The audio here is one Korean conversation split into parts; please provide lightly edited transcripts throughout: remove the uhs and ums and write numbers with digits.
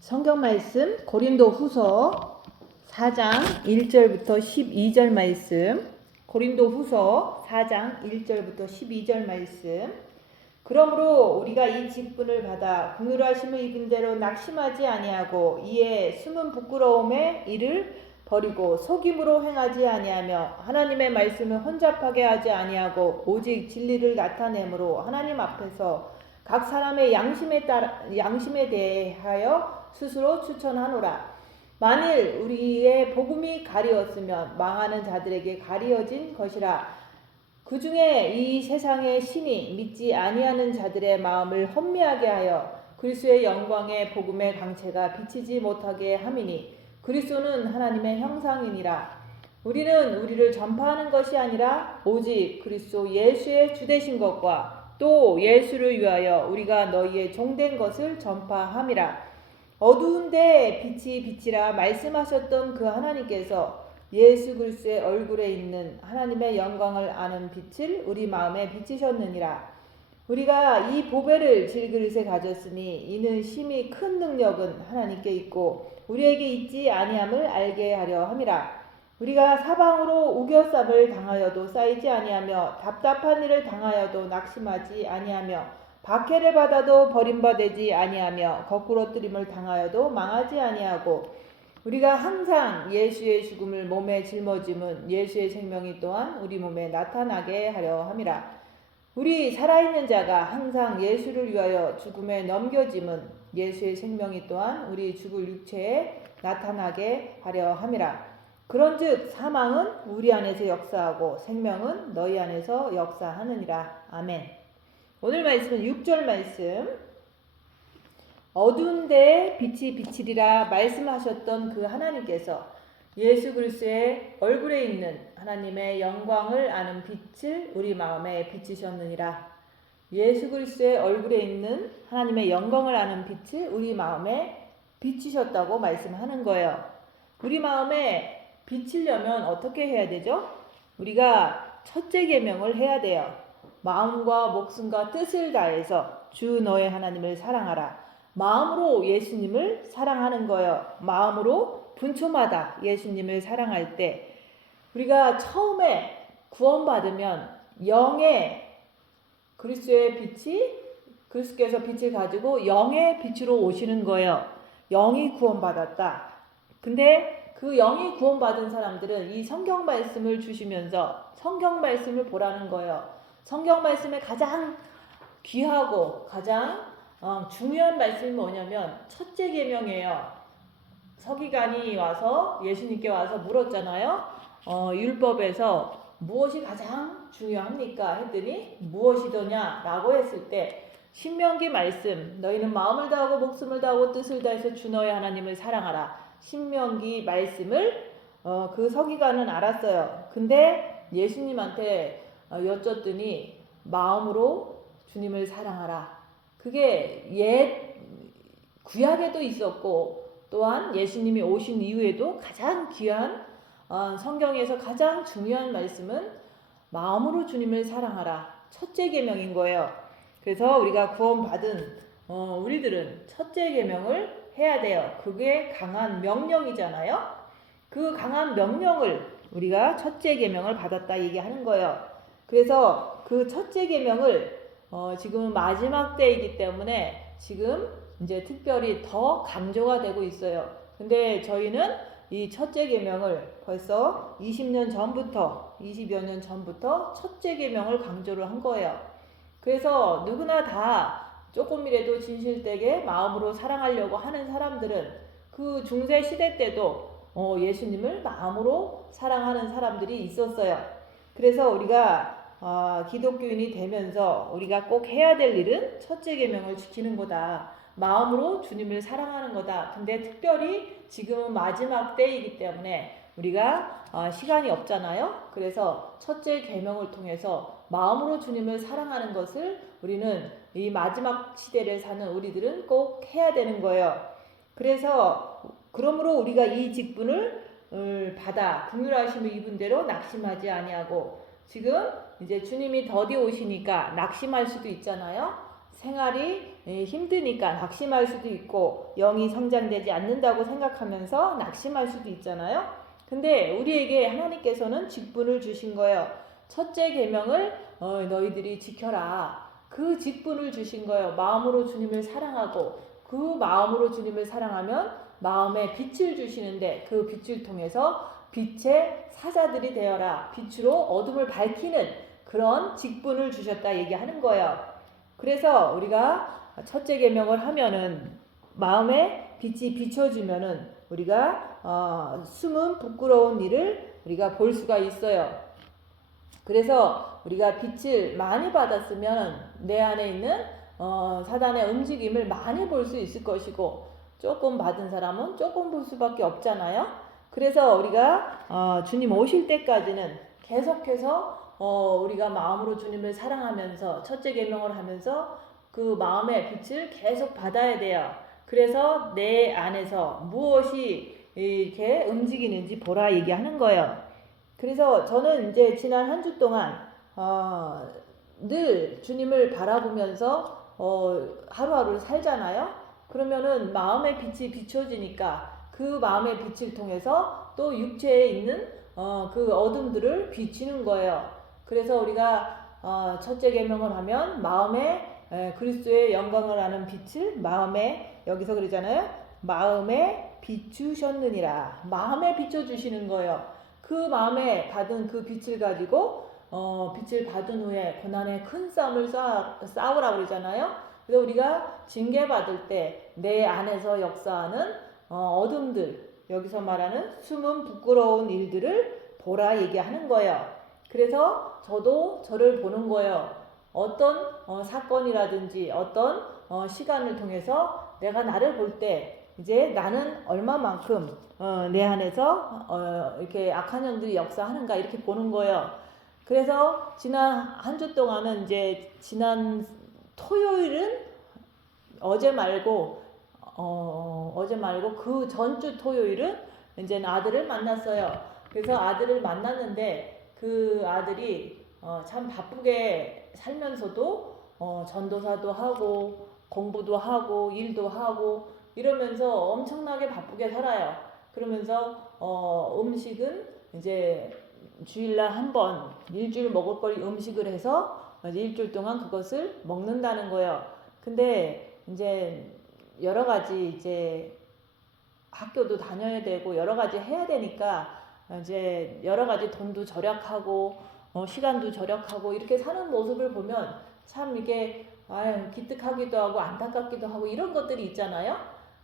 성경 말씀 고린도후서 4장 1절부터 12절 말씀. 고린도후서 4장 1절부터 12절 말씀. 그러므로 우리가 이 직분을 받아 긍휼하심을 입은 대로 낙심하지 아니하고 이에 숨은 부끄러움에 이를 버리고 속임으로 행하지 아니하며 하나님의 말씀을 혼잡하게 하지 아니하고 오직 진리를 나타내므로 하나님 앞에서 각 사람의 양심에 대하여 스스로 추천하노라. 만일 우리의 복음이 가리웠으면 망하는 자들에게 가리워진 것이라. 그 중에 이 세상의 신이 믿지 아니하는 자들의 마음을 혼미하게 하여 그리스도의 영광의 복음의 강체가 비치지 못하게 함이니 그리스도는 하나님의 형상이니라. 우리는 우리를 전파하는 것이 아니라 오직 그리스도 예수의 주되신 것과 또 예수를 위하여 우리가 너희의 종된 것을 전파함이라. 어두운데 빛이 비치라 말씀하셨던 그 하나님께서 예수 그리스도의 얼굴에 있는 하나님의 영광을 아는 빛을 우리 마음에 비치셨느니라. 우리가 이 보배를 질그릇에 가졌으니 이는 심히 큰 능력은 하나님께 있고 우리에게 있지 아니함을 알게 하려 함이라. 우리가 사방으로 우겨쌈을 당하여도 쌓이지 아니하며 답답한 일을 당하여도 낙심하지 아니하며 박해를 받아도 버림받지 아니하며 거꾸로 뜨림을 당하여도 망하지 아니하고 우리가 항상 예수의 죽음을 몸에 짊어짐은 예수의 생명이 또한 우리 몸에 나타나게 하려 함이라. 우리 살아있는 자가 항상 예수를 위하여 죽음에 넘겨짐은 예수의 생명이 또한 우리 죽을 육체에 나타나게 하려 함이라. 그런즉 사망은 우리 안에서 역사하고 생명은 너희 안에서 역사하느니라. 아멘. 오늘 말씀은 6절 말씀. 어두운 데에 빛이 비치리라 말씀하셨던 그 하나님께서 예수 그리스도의 얼굴에 있는 하나님의 영광을 아는 빛을 우리 마음에 비치셨느니라. 예수 그리스도의 얼굴에 있는 하나님의 영광을 아는 빛을 우리 마음에 비치셨다고 말씀하는 거예요. 우리 마음에 비치려면 어떻게 해야 되죠? 우리가 첫째 계명을 해야 돼요. 마음과 목숨과 뜻을 다해서 주 너의 하나님을 사랑하라. 마음으로 예수님을 사랑하는 거예요. 마음으로 분초마다 예수님을 사랑할 때 우리가 처음에 구원받으면 영의 그리스도의 빛이 그리스도께서 빛을 가지고 영의 빛으로 오시는 거예요. 영이 구원받았다. 근데 그 영이 구원받은 사람들은 이 성경 말씀을 주시면서 성경 말씀을 보라는 거예요. 성경 말씀의 가장 귀하고 가장 중요한 말씀이 뭐냐면 첫째 계명이에요. 서기관이 와서 예수님께 와서 물었잖아요. 율법에서 무엇이 가장 중요합니까? 했더니 무엇이더냐? 라고 했을 때 신명기 말씀 너희는 마음을 다하고 목숨을 다하고 뜻을 다해서 주 너의 하나님을 사랑하라. 신명기 말씀을 그 서기관은 알았어요. 근데 예수님한테 여쭸더니 마음으로 주님을 사랑하라. 그게 옛 구약에도 있었고 또한 예수님이 오신 이후에도 가장 귀한 성경에서 가장 중요한 말씀은 마음으로 주님을 사랑하라. 첫째 계명인 거예요. 그래서 우리가 구원받은 우리들은 첫째 계명을 해야 돼요. 그게 강한 명령이잖아요. 그 강한 명령을 우리가 첫째 계명을 받았다 얘기하는 거예요. 그래서 그 첫째 계명을 지금은 마지막 때이기 때문에 지금 이제 특별히 더 강조가 되고 있어요. 근데 저희는 이 첫째 계명을 벌써 20년 전부터 20여 년 전부터 첫째 계명을 강조를 한 거예요. 그래서 누구나 다 조금이라도 진실되게 마음으로 사랑하려고 하는 사람들은 그 중세 시대 때도 예수님을 마음으로 사랑하는 사람들이 있었어요. 그래서 우리가 기독교인이 되면서 우리가 꼭 해야 될 일은 첫째 계명을 지키는 거다. 마음으로 주님을 사랑하는 거다. 근데 특별히 지금은 마지막 때이기 때문에 우리가 시간이 없잖아요. 그래서 첫째 계명을 통해서 마음으로 주님을 사랑하는 것을 우리는 이 마지막 시대를 사는 우리들은 꼭 해야 되는 거예요. 그래서 그러므로 우리가 이 직분을 받아 긍휼하심을 입은 대로 낙심하지 아니하고 지금 이제 주님이 더디 오시니까 낙심할 수도 있잖아요. 생활이 힘드니까 낙심할 수도 있고 영이 성장되지 않는다고 생각하면서 낙심할 수도 있잖아요. 근데 우리에게 하나님께서는 직분을 주신 거예요. 첫째 계명을 너희들이 지켜라. 그 직분을 주신 거예요. 마음으로 주님을 사랑하고 그 마음으로 주님을 사랑하면 마음에 빛을 주시는데 그 빛을 통해서 빛의 사자들이 되어라. 빛으로 어둠을 밝히는 그런 직분을 주셨다 얘기하는 거예요. 그래서 우리가 첫째 계명을 하면은 마음에 빛이 비춰지면은 우리가 숨은 부끄러운 일을 우리가 볼 수가 있어요. 그래서 우리가 빛을 많이 받았으면 내 안에 있는 사단의 움직임을 많이 볼 수 있을 것이고 조금 받은 사람은 조금 볼 수밖에 없잖아요. 그래서 우리가 주님 오실 때까지는 계속해서 우리가 마음으로 주님을 사랑하면서 첫째 계명을 하면서 그 마음의 빛을 계속 받아야 돼요. 그래서 내 안에서 무엇이 이렇게 움직이는지 보라 얘기하는 거예요. 그래서 저는 이제 지난 한 주 동안 늘 주님을 바라보면서 하루하루를 살잖아요. 그러면은 마음의 빛이 비춰지니까 그 마음의 빛을 통해서 또 육체에 있는 그 어둠들을 비치는 거예요. 그래서 우리가 첫째 계명을 하면 마음에 그리스도의 영광을 아는 빛을 마음에 여기서 그러잖아요. 마음에 비추셨느니라. 마음에 비춰주시는 거예요. 그 마음에 받은 그 빛을 가지고 빛을 받은 후에 고난의 큰 싸움을 싸우라고 그러잖아요. 그래서 우리가 징계받을 때 내 안에서 역사하는 어둠들, 여기서 말하는 숨은 부끄러운 일들을 보라 얘기하는 거예요. 그래서 저도 저를 보는 거예요. 어떤 사건이라든지 어떤 시간을 통해서 내가 나를 볼 때 이제 나는 얼마만큼 내 안에서 이렇게 악한 영들이 역사하는가 이렇게 보는 거예요. 그래서 지난 한 주 동안은 이제 지난 토요일은 어제 말고 그 전주 토요일은 이제 아들을 만났어요. 그래서 아들을 만났는데 그 아들이 참 바쁘게 살면서도 전도사도 하고 공부도 하고 일도 하고 이러면서 엄청나게 바쁘게 살아요. 그러면서 음식은 이제 주일날 한 번 일주일 먹을 걸 음식을 해서 일주일 동안 그것을 먹는다는 거예요. 근데 이제 여러 가지 이제 학교도 다녀야 되고 여러 가지 해야 되니까 이제 여러 가지 돈도 절약하고 시간도 절약하고 이렇게 사는 모습을 보면 참 이게 기특하기도 하고 안타깝기도 하고 이런 것들이 있잖아요.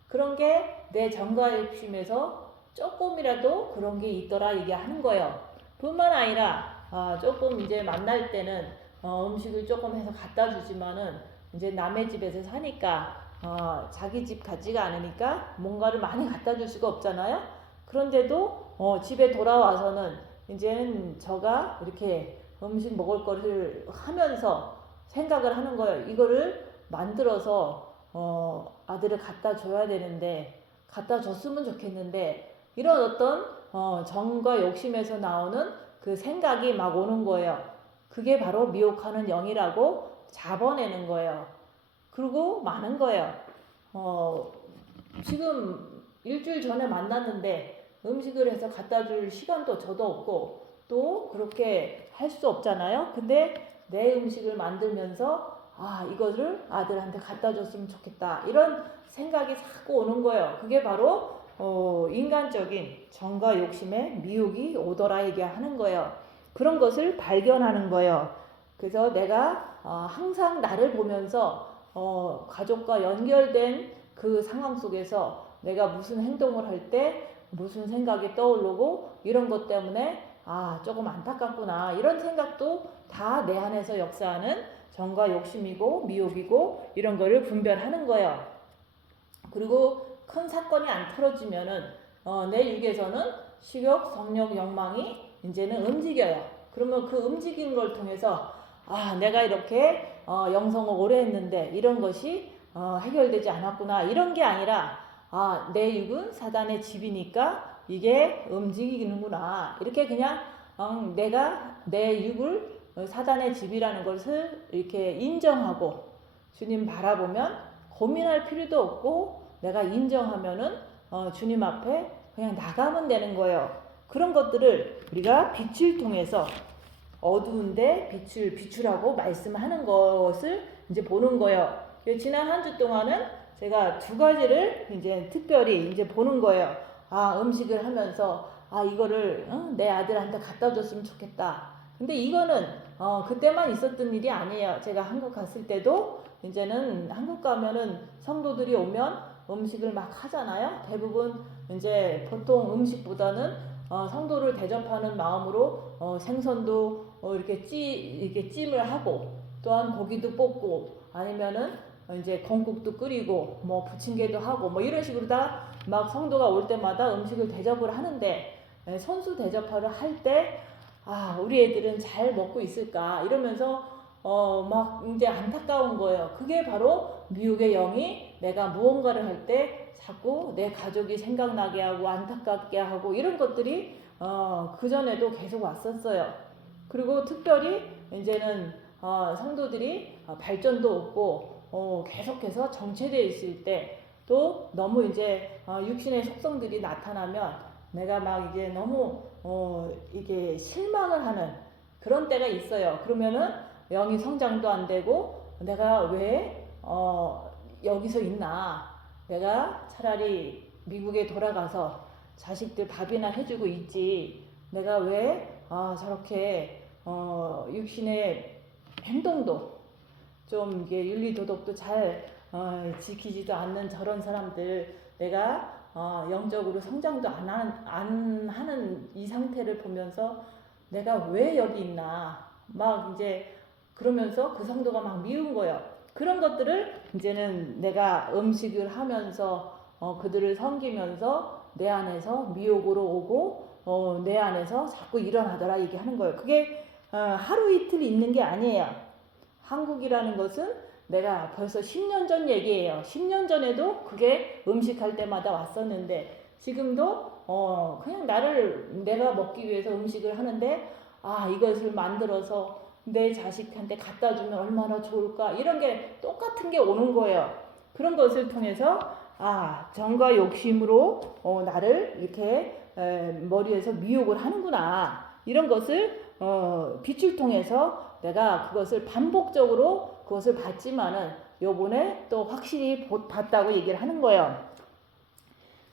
그런 게 내 정과 욕심에서 조금이라도 그런 게 있더라 얘기하는 거예요. 뿐만 아니라 조금 이제 만날 때는 음식을 조금 해서 갖다 주지만은 이제 남의 집에서 사니까 자기 집 같지가 않으니까 뭔가를 많이 갖다 줄 수가 없잖아요. 그런데도 집에 돌아와서는 이제는 저가 이렇게 음식 먹을 거를 하면서 생각을 하는 거예요. 이거를 만들어서 아들을 갖다 줘야 되는데 갖다 줬으면 좋겠는데 이런 어떤 정과 욕심에서 나오는 그 생각이 막 오는 거예요. 그게 바로 미혹하는 영이라고 잡아내는 거예요. 그리고 많은 거예요. 지금 일주일 전에 만났는데 음식을 해서 갖다 줄 시간도 저도 없고 또 그렇게 할 수 없잖아요. 근데 내 음식을 만들면서 이거를 아들한테 갖다 줬으면 좋겠다 이런 생각이 자꾸 오는 거예요. 그게 바로 인간적인 정과 욕심의 미혹이 오더라 얘기하는 거예요. 그런 것을 발견하는 거예요. 그래서 내가 항상 나를 보면서 가족과 연결된 그 상황 속에서 내가 무슨 행동을 할 때 무슨 생각이 떠오르고 이런 것 때문에 조금 안타깝구나 이런 생각도 다 내 안에서 역사하는 정과 욕심이고 미혹이고 이런 거를 분별하는 거예요. 그리고 큰 사건이 안 풀어지면은 내 육에서는 식욕, 성욕, 욕망이 이제는 움직여요. 그러면 그 움직이는 걸 통해서 내가 이렇게 영성을 오래 했는데 이런 것이 해결되지 않았구나 이런 게 아니라 내 육은 사단의 집이니까 이게 움직이는구나 이렇게 그냥 내가 내 육을 사단의 집이라는 것을 이렇게 인정하고 주님 바라보면 고민할 필요도 없고 내가 인정하면은 주님 앞에 그냥 나가면 되는 거예요. 그런 것들을 우리가 빛을 통해서 어두운데 빛을 비추라고 말씀하는 것을 이제 보는 거예요. 지난 한 주 동안은 제가 두 가지를 이제 특별히 이제 보는 거예요. 음식을 하면서 이거를 내 아들한테 갖다 줬으면 좋겠다. 근데 이거는 그때만 있었던 일이 아니에요. 제가 한국 갔을 때도 이제는 한국 가면은 성도들이 오면 음식을 막 하잖아요. 대부분 이제 보통 음식보다는 성도를 대접하는 마음으로 생선도 이렇게 찜을 하고 또한 고기도 볶고 아니면은 이제 건국도 끓이고 뭐 부침개도 하고 뭐 이런 식으로 다 막 성도가 올 때마다 음식을 대접을 하는데 선수 대접을 할 때 우리 애들은 잘 먹고 있을까 이러면서 막 이제 안타까운 거예요. 그게 바로 미혹의 영이 내가 무언가를 할 때 자꾸 내 가족이 생각나게 하고 안타깝게 하고 이런 것들이 그 전에도 계속 왔었어요. 그리고 특별히 이제는 성도들이 발전도 없고 계속해서 정체되어 있을 때 또 너무 이제 육신의 속성들이 나타나면 내가 막 이제 너무 이게 실망을 하는 그런 때가 있어요. 그러면은 영이 성장도 안 되고 내가 왜 여기서 있나? 내가 차라리 미국에 돌아가서 자식들 밥이나 해주고 있지. 내가 왜 저렇게 육신의 행동도 좀 이게 윤리 도덕도 잘 지키지도 않는 저런 사람들 내가 영적으로 성장도 안 하는 이 상태를 보면서 내가 왜 여기 있나 막 이제 그러면서 그 성도가 막 미운 거예요. 그런 것들을 이제는 내가 음식을 하면서 그들을 섬기면서 내 안에서 미혹으로 오고 내 안에서 자꾸 일어나더라 얘기하는 거예요. 그게 하루 이틀 있는 게 아니에요. 한국이라는 것은 내가 벌써 10년 전 얘기예요. 10년 전에도 그게 음식할 때마다 왔었는데 지금도 그냥 내가 먹기 위해서 음식을 하는데 이것을 만들어서 내 자식한테 갖다 주면 얼마나 좋을까 이런 게 똑같은 게 오는 거예요. 그런 것을 통해서 정과 욕심으로 나를 이렇게 머리에서 미혹을 하는구나 이런 것을 빛을 통해서 내가 그것을 반복적으로 그것을 봤지만은 요번에 또 확실히 봤다고 얘기를 하는 거예요.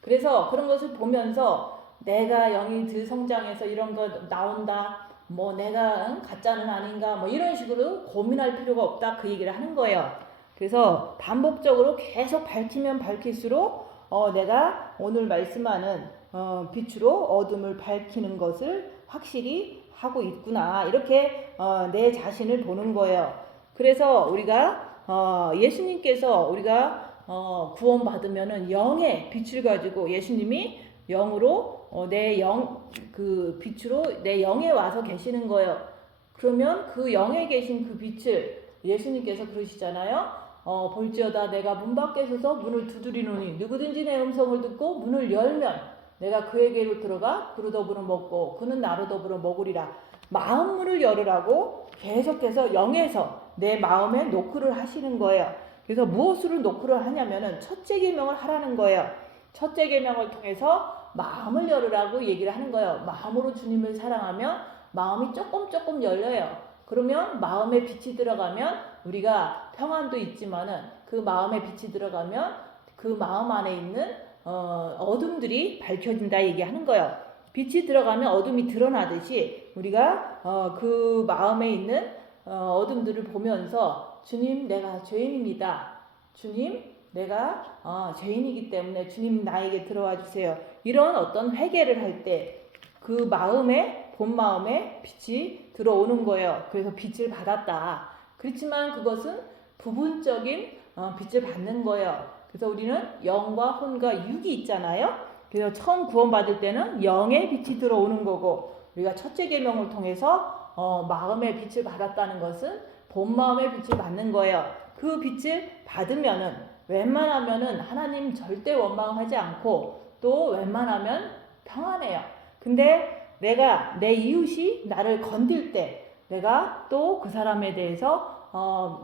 그래서 그런 것을 보면서 내가 영이 들성장해서 이런 거 나온다. 뭐 내가 가짜는 아닌가 뭐 이런 식으로 고민할 필요가 없다 그 얘기를 하는 거예요. 그래서 반복적으로 계속 밝히면 밝힐수록 내가 오늘 말씀하는 빛으로 어둠을 밝히는 것을 확실히 하고 있구나 이렇게 내 자신을 보는 거예요. 그래서 우리가 예수님께서 우리가 구원받으면은 영의 빛을 가지고 예수님이 영으로 그 빛으로 내 영에 와서 계시는 거예요. 그러면 그 영에 계신 그 빛을 예수님께서 그러시잖아요. 볼지어다 내가 문 밖에 서서 문을 두드리노니 누구든지 내 음성을 듣고 문을 열면 내가 그에게로 들어가 그로 더불어 먹고 그는 나로 더불어 먹으리라. 마음문을 열으라고 계속해서 영에서 내 마음에 노크를 하시는 거예요. 그래서 무엇으로 노크를 하냐면은 첫째 계명을 하라는 거예요. 첫째 계명을 통해서 마음을 열으라고 얘기를 하는 거예요. 마음으로 주님을 사랑하면 마음이 조금 열려요. 그러면 마음에 빛이 들어가면 우리가 평안도 있지만은 그 마음에 빛이 들어가면 그 마음 안에 있는 어둠들이 밝혀진다 얘기하는 거예요. 빛이 들어가면 어둠이 드러나듯이 우리가 그 마음에 있는 어둠들을 보면서 주님 내가 죄인입니다. 주님 내가 죄인이기 때문에 주님 나에게 들어와 주세요. 이런 어떤 회개를 할 때 그 마음에 본 마음에 빛이 들어오는 거예요. 그래서 빛을 받았다. 그렇지만 그것은 부분적인 빛을 받는 거예요. 그래서 우리는 영과 혼과 육이 있잖아요. 그래서 처음 구원받을 때는 영의 빛이 들어오는 거고 우리가 첫째 계명을 통해서 마음의 빛을 받았다는 것은 본 마음의 빛을 받는 거예요. 그 빛을 받으면은 웬만하면은 하나님 절대 원망하지 않고 또 웬만하면 평안해요. 근데 내가 내 이웃이 나를 건들 때 내가 또 그 사람에 대해서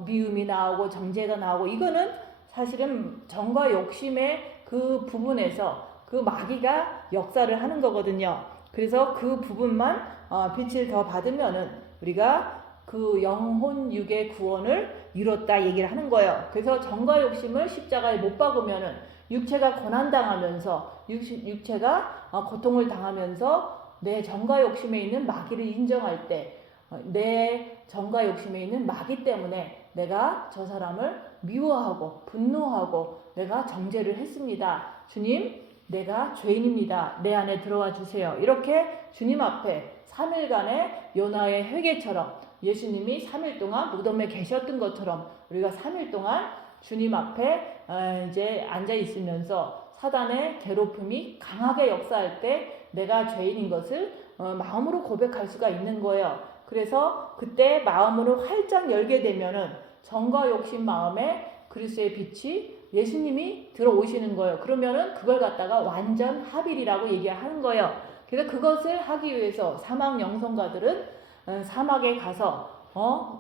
미움이 나오고 정죄가 나오고, 이거는 사실은 정과 욕심의 그 부분에서 그 마귀가 역사를 하는 거거든요. 그래서 그 부분만 빛을 더 받으면은 우리가 그 영혼 육의 구원을 이뤘다 얘기를 하는 거예요. 그래서 정과 욕심을 십자가에 못 박으면은 육체가 고난당하면서 육체가 고통을 당하면서 내 정과 욕심에 있는 마귀를 인정할 때, 내 정과 욕심에 있는 마귀 때문에 내가 저 사람을 미워하고 분노하고 내가 정죄를 했습니다. 주님, 내가 죄인입니다. 내 안에 들어와 주세요. 이렇게 주님 앞에 3일간의 요나의 회개처럼 예수님이 3일 동안 무덤에 계셨던 것처럼 우리가 3일 동안 주님 앞에 이제 앉아 있으면서 사단의 괴롭힘이 강하게 역사할 때 내가 죄인인 것을 마음으로 고백할 수가 있는 거예요. 그래서 그때 마음으로 활짝 열게 되면은 정과 욕심 마음에 그리스도의 빛이 예수님이 들어오시는 거예요. 그러면은 그걸 갖다가 완전 합일이라고 얘기하는 거예요. 그래서 그것을 하기 위해서 사막 영성가들은 사막에 가서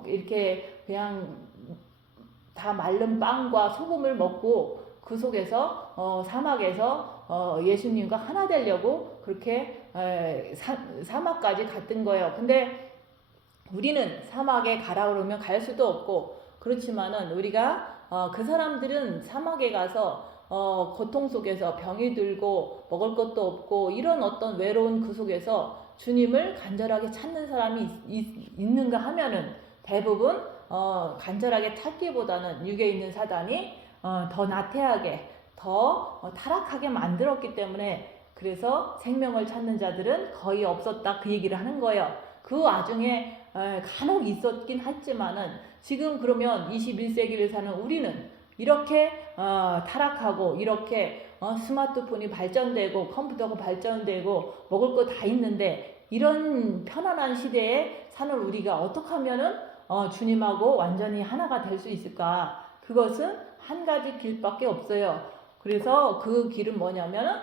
이렇게 그냥 다 마른 빵과 소금을 먹고 그 속에서 사막에서 예수님과 하나 되려고 그렇게 사막까지 갔던 거예요. 근데 우리는 사막에 가라 그러면 갈 수도 없고, 그렇지만은 우리가 그 사람들은 사막에 가서 고통 속에서 병이 들고 먹을 것도 없고 이런 어떤 외로운 그 속에서 주님을 간절하게 찾는 사람이 있는가 하면은 대부분 간절하게 찾기보다는 육에 있는 사단이 더 나태하게 더 타락하게 만들었기 때문에, 그래서 생명을 찾는 자들은 거의 없었다 그 얘기를 하는 거예요. 그 와중에 간혹 있었긴 했지만은 지금 그러면 21세기를 사는 우리는 이렇게 타락하고 이렇게 스마트폰이 발전되고 컴퓨터가 발전되고 먹을 거 다 있는데, 이런 편안한 시대에 사는 우리가 어떻게 하면은 주님하고 완전히 하나가 될 수 있을까? 그것은 한 가지 길밖에 없어요. 그래서 그 길은 뭐냐면은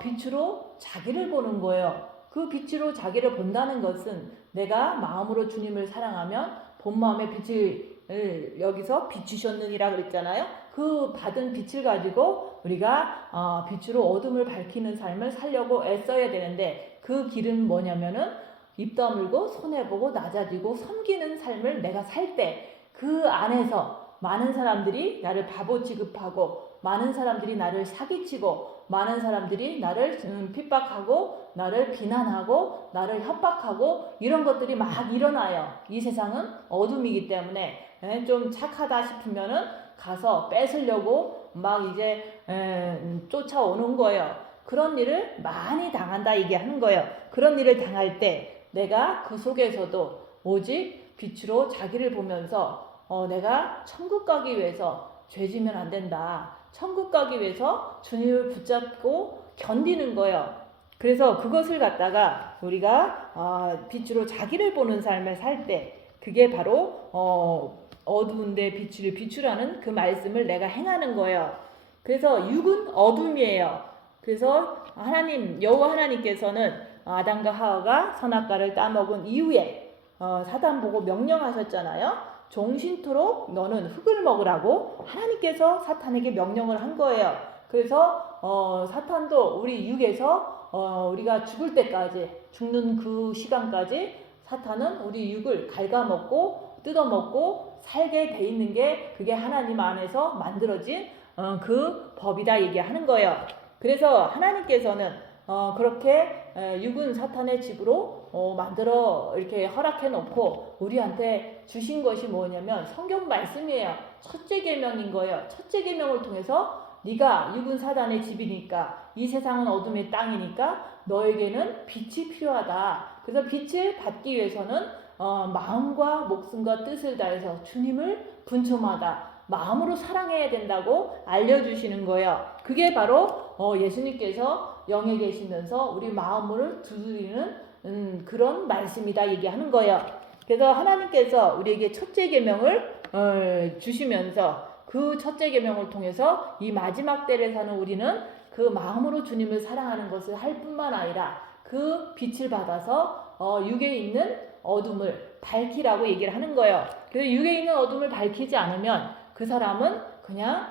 빛으로 자기를 보는 거예요. 그 빛으로 자기를 본다는 것은 내가 마음으로 주님을 사랑하면 본 마음의 빛을 여기서 비추셨느니라 그랬잖아요. 그 받은 빛을 가지고 우리가 빛으로 어둠을 밝히는 삶을 살려고 애써야 되는데, 그 길은 뭐냐면은 입 다물고 손해보고 낮아지고 섬기는 삶을 내가 살 때 그 안에서 많은 사람들이 나를 바보 취급하고, 많은 사람들이 나를 사기치고, 많은 사람들이 나를 핍박하고 나를 비난하고 나를 협박하고 이런 것들이 막 일어나요. 이 세상은 어둠이기 때문에 좀 착하다 싶으면은 가서 뺏으려고 막 이제 쫓아오는 거예요. 그런 일을 많이 당한다 얘기하는 거예요. 그런 일을 당할 때 내가 그 속에서도 오직 빛으로 자기를 보면서 내가 천국 가기 위해서 죄지면 안 된다. 천국 가기 위해서 주님을 붙잡고 견디는 거예요. 그래서 그것을 갖다가 우리가 빛으로 자기를 보는 삶을 살 때 그게 바로 어두운 데 빛을 비추라는 그 말씀을 내가 행하는 거예요. 그래서 육은 어둠이에요. 그래서 여호와 하나님께서는 아담과 하와가 선악과를 따먹은 이후에 사단 보고 명령하셨잖아요. 종신토록 너는 흙을 먹으라고 하나님께서 사탄에게 명령을 한 거예요. 그래서 사탄도 우리 육에서 우리가 죽을 때까지, 죽는 그 시간까지 사탄은 우리 육을 갉아먹고 뜯어먹고 살게 돼 있는 게 그게 하나님 안에서 만들어진 그 법이다 얘기하는 거예요. 그래서 하나님께서는 그렇게 육은 사탄의 집으로 만들어 이렇게 허락해 놓고 우리한테 주신 것이 뭐냐면 성경 말씀이에요. 첫째 계명인 거예요. 첫째 계명을 통해서 네가 육은 사단의 집이니까, 이 세상은 어둠의 땅이니까 너에게는 빛이 필요하다. 그래서 빛을 받기 위해서는 마음과 목숨과 뜻을 다해서 주님을 분초마다 마음으로 사랑해야 된다고 알려주시는 거예요. 그게 바로 예수님께서 영에 계시면서 우리 마음을 두드리는 그런 말씀이다 얘기하는 거예요. 그래서 하나님께서 우리에게 첫째 계명을 주시면서 그 첫째 계명을 통해서 이 마지막 때를 사는 우리는 그 마음으로 주님을 사랑하는 것을 할 뿐만 아니라 그 빛을 받아서 육에 있는 어둠을 밝히라고 얘기를 하는 거예요. 그래서 육에 있는 어둠을 밝히지 않으면 그 사람은 그냥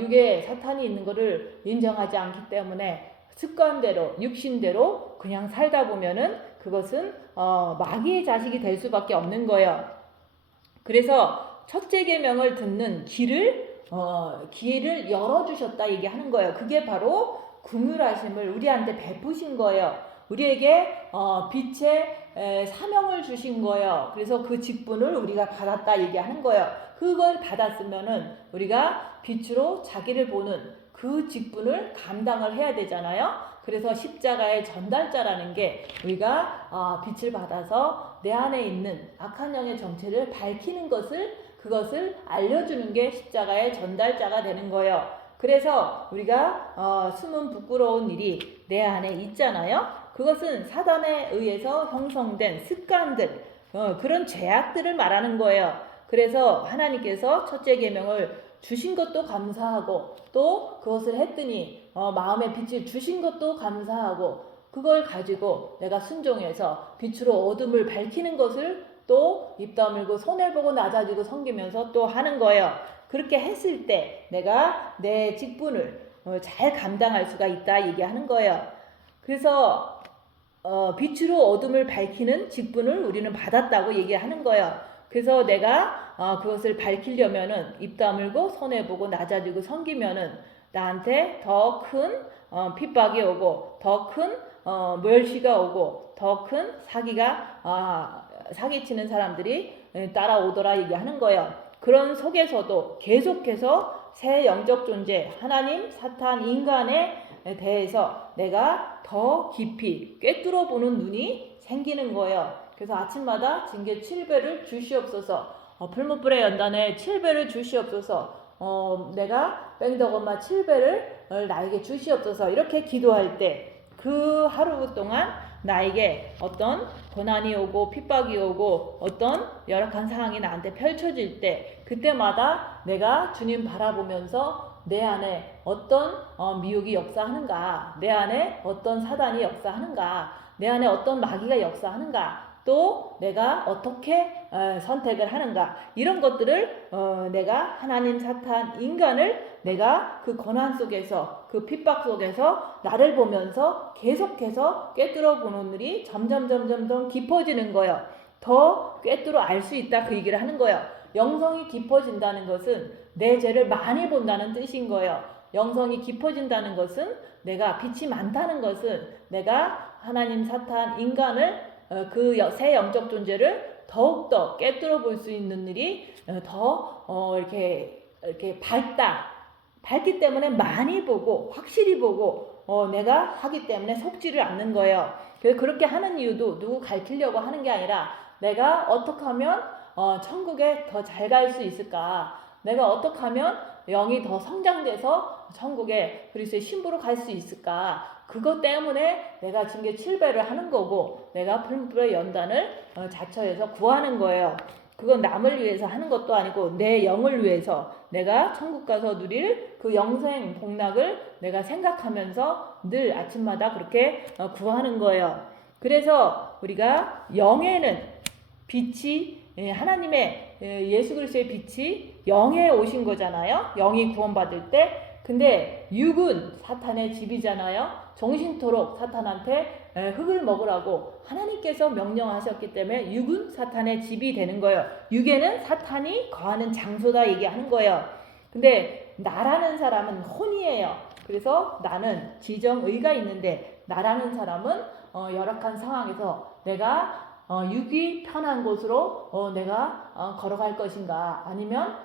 육에 사탄이 있는 것을 인정하지 않기 때문에 습관대로 육신대로 그냥 살다 보면은 그것은 마귀의 자식이 될 수밖에 없는 거예요. 그래서 첫째 계명을 듣는 기회를 열어주셨다 얘기하는 거예요. 그게 바로 긍휼하심을 우리한테 베푸신 거예요. 우리에게 빛의 사명을 주신 거예요. 그래서 그 직분을 우리가 받았다 얘기하는 거예요. 그걸 받았으면은 우리가 빛으로 자기를 보는 그 직분을 감당을 해야 되잖아요. 그래서 십자가의 전달자라는 게 우리가 빛을 받아서 내 안에 있는 악한 영의 정체를 밝히는 그것을 알려주는 게 십자가의 전달자가 되는 거예요. 그래서 우리가 숨은 부끄러운 일이 내 안에 있잖아요. 그것은 사단에 의해서 형성된 습관들, 그런 죄악들을 말하는 거예요. 그래서 하나님께서 첫째 계명을 주신 것도 감사하고 또 그것을 했더니 마음의 빛을 주신 것도 감사하고 그걸 가지고 내가 순종해서 빛으로 어둠을 밝히는 것을 또 입 다물고 손을 보고 낮아지고 섬기면서 또 하는 거예요. 그렇게 했을 때 내가 내 직분을 잘 감당할 수가 있다 얘기하는 거예요. 그래서 빛으로 어둠을 밝히는 직분을 우리는 받았다고 얘기하는 거예요. 그래서 내가 그것을 밝히려면은 입 다물고 손해 보고 낮아지고 섬기면은 나한테 더 큰 핍박이 오고 더 큰 멸시가 오고 더 큰 사기치는 사람들이 따라오더라 얘기하는 거예요. 그런 속에서도 계속해서 새 영적 존재 하나님, 사탄, 인간에 대해서 내가 더 깊이 꿰뚫어 보는 눈이 생기는 거예요. 그래서 아침마다 징계 7배를 주시옵소서. 풀무불의 연단에 7배를 주시옵소서. 내가 뺑덕엄마 7배를 나에게 주시옵소서. 이렇게 기도할 때 그 하루 동안 나에게 어떤 고난이 오고 핍박이 오고 어떤 열악한 상황이 나한테 펼쳐질 때 그때마다 내가 주님 바라보면서 내 안에 어떤 미혹이 역사하는가, 내 안에 어떤 사단이 역사하는가, 내 안에 어떤 마귀가 역사하는가, 또 내가 어떻게 선택을 하는가, 이런 것들을 내가 하나님, 사탄, 인간을 내가 그 고난 속에서 그 핍박 속에서 나를 보면서 계속해서 꿰뚫어 보는 일이 점점 깊어지는 거예요. 더 꿰뚫어 알 수 있다 그 얘기를 하는 거예요. 영성이 깊어진다는 것은 내 죄를 많이 본다는 뜻인 거예요. 영성이 깊어진다는 것은 내가 빛이 많다는 것은 내가 하나님, 사탄, 인간을 그 새 영적 존재를 더욱더 꿰뚫어 볼 수 있는 일이 더 이렇게 밝기 때문에 많이 보고 확실히 보고 내가 하기 때문에 속지를 않는 거예요. 그래서 그렇게 하는 이유도 누구 가르치려고 하는 게 아니라 내가 어떻게 하면 천국에 더 잘 갈 수 있을까? 내가 어떻게 하면 영이 더 성장돼서 천국에 그리스도의 신부로 갈 수 있을까? 그것 때문에 내가 징계 7배를 하는 거고 내가 풀무불의 연단을 자처해서 구하는 거예요. 그건 남을 위해서 하는 것도 아니고 내 영을 위해서 내가 천국 가서 누릴 그 영생 복락을 내가 생각하면서 늘 아침마다 그렇게 구하는 거예요. 그래서 우리가 영에는 빛이 하나님의 예수 그리스도의 빛이 영에 오신 거잖아요. 영이 구원받을 때. 근데 육은 사탄의 집이잖아요. 정신토록 사탄한테 흙을 먹으라고 하나님께서 명령하셨기 때문에 육은 사탄의 집이 되는 거예요. 육에는 사탄이 거하는 장소다 얘기하는 거예요. 근데 나라는 사람은 혼이에요. 그래서 나는 지정의가 있는데 나라는 사람은 열악한 상황에서 내가 육이 편한 곳으로 내가 걸어갈 것인가 아니면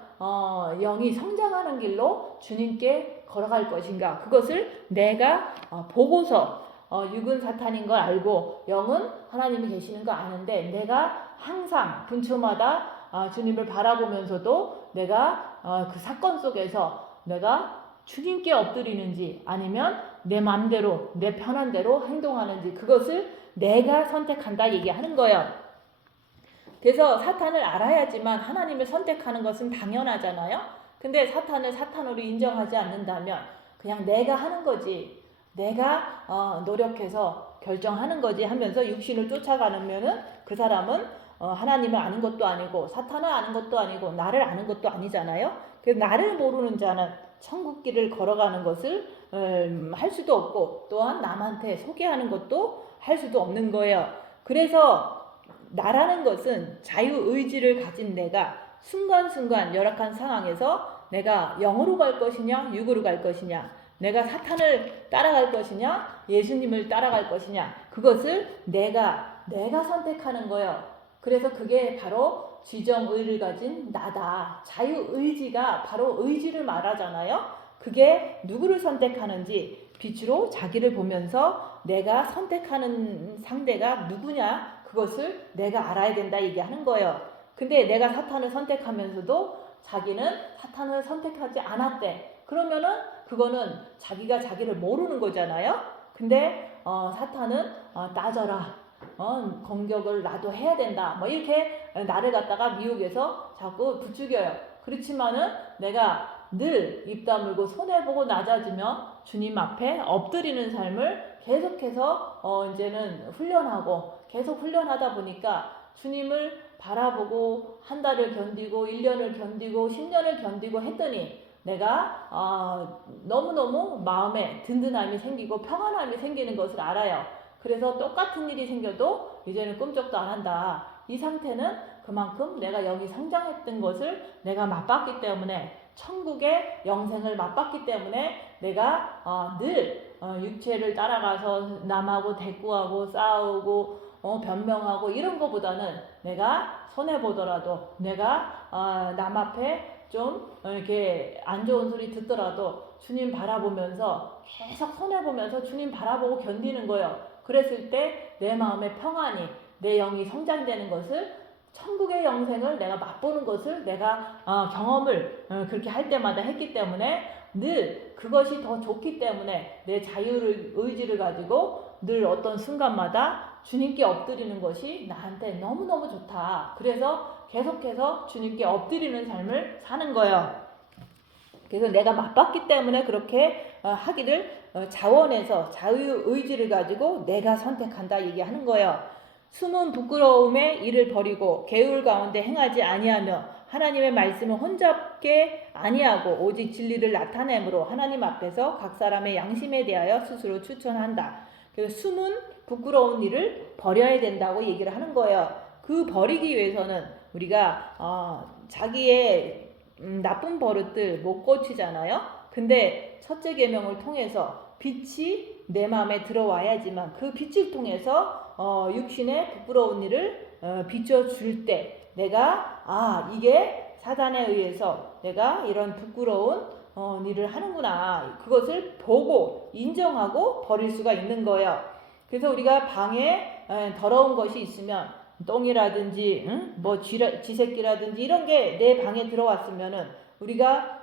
영이 성장하는 길로 주님께 걸어갈 것인가 그것을 내가 보고서 육은 사탄인 걸 알고 영은 하나님이 계시는 거 아는데 내가 항상 분초마다 주님을 바라보면서도 내가 그 사건 속에서 내가 주님께 엎드리는지 아니면 내 마음대로 내 편한 대로 행동하는지 그것을 내가 선택한다 얘기하는 거예요. 그래서 사탄을 알아야지만 하나님을 선택하는 것은 당연하잖아요. 근데 사탄을 사탄으로 인정하지 않는다면 그냥 내가 하는 거지 내가 노력해서 결정하는 거지 하면서 육신을 쫓아가면은 그 사람은 하나님을 아는 것도 아니고 사탄을 아는 것도 아니고 나를 아는 것도 아니잖아요. 그래서 나를 모르는 자는 천국 길을 걸어가는 것을 할 수도 없고 또한 남한테 소개하는 것도 할 수도 없는 거예요. 그래서 나라는 것은 자유의지를 가진 내가 순간순간 열악한 상황에서 내가 영으로 갈 것이냐 육으로 갈 것이냐, 내가 사탄을 따라갈 것이냐 예수님을 따라갈 것이냐, 그것을 내가 선택하는 거예요. 그래서 그게 바로 지정의를 가진 나다. 자유의지가 바로 의지를 말하잖아요. 그게 누구를 선택하는지 빛으로 자기를 보면서 내가 선택하는 상대가 누구냐, 그것을 내가 알아야 된다 얘기하는 거예요. 근데 내가 사탄을 선택하면서도 자기는 사탄을 선택하지 않았대. 그러면은 그거는 자기가 자기를 모르는 거잖아요. 근데 사탄은 따져라. 공격을 나도 해야 된다. 뭐 이렇게 나를 갖다가 미혹해서 자꾸 부추겨요. 그렇지만은 내가 늘 입 다물고 손해보고 낮아지며 주님 앞에 엎드리는 삶을 계속해서 이제는 훈련하고 계속 훈련하다 보니까 주님을 바라보고 한 달을 견디고 1년을 견디고 10년을 견디고 했더니 내가 너무너무 마음에 든든함이 생기고 평안함이 생기는 것을 알아요. 그래서 똑같은 일이 생겨도 이제는 꿈쩍도 안 한다. 이 상태는 그만큼 내가 영이 성장했던 것을 내가 맛봤기 때문에, 천국의 영생을 맛봤기 때문에 내가 늘 육체를 따라가서 남하고 대꾸하고 싸우고 변명하고 이런 것보다는 내가 손해보더라도 내가 남 앞에 좀 이렇게 안 좋은 소리 듣더라도 주님 바라보면서 계속 손해보면서 주님 바라보고 견디는 거예요. 그랬을 때 내 마음의 평안이, 내 영이 성장되는 것을, 천국의 영생을 내가 맛보는 것을 내가 경험을 그렇게 할 때마다 했기 때문에 늘 그것이 더 좋기 때문에 내 자유의지를 가지고 늘 어떤 순간마다 주님께 엎드리는 것이 나한테 너무너무 좋다. 그래서 계속해서 주님께 엎드리는 삶을 사는 거예요. 그래서 내가 맛봤기 때문에 그렇게 하기를 자원해서 자유의지를 가지고 내가 선택한다 얘기하는 거예요. 숨은 부끄러움에 이를 버리고 개울 가운데 행하지 아니하며 하나님의 말씀을 혼잡게 아니하고 오직 진리를 나타내므로 하나님 앞에서 각 사람의 양심에 대하여 스스로 추천한다. 그래서 숨은 부끄러운 일을 버려야 된다고 얘기를 하는 거예요. 그 버리기 위해서는 우리가 자기의 나쁜 버릇들 못 고치잖아요. 근데 첫째 계명을 통해서 빛이 내 마음에 들어와야지만 그 빛을 통해서 육신의 부끄러운 일을 비춰줄 때 내가 이게 사단에 의해서 내가 이런 부끄러운 일을 하는구나, 그것을 보고 인정하고 버릴 수가 있는 거예요. 그래서 우리가 방에 더러운 것이 있으면 똥이라든지 뭐 쥐새끼라든지 이런 게 내 방에 들어왔으면은 우리가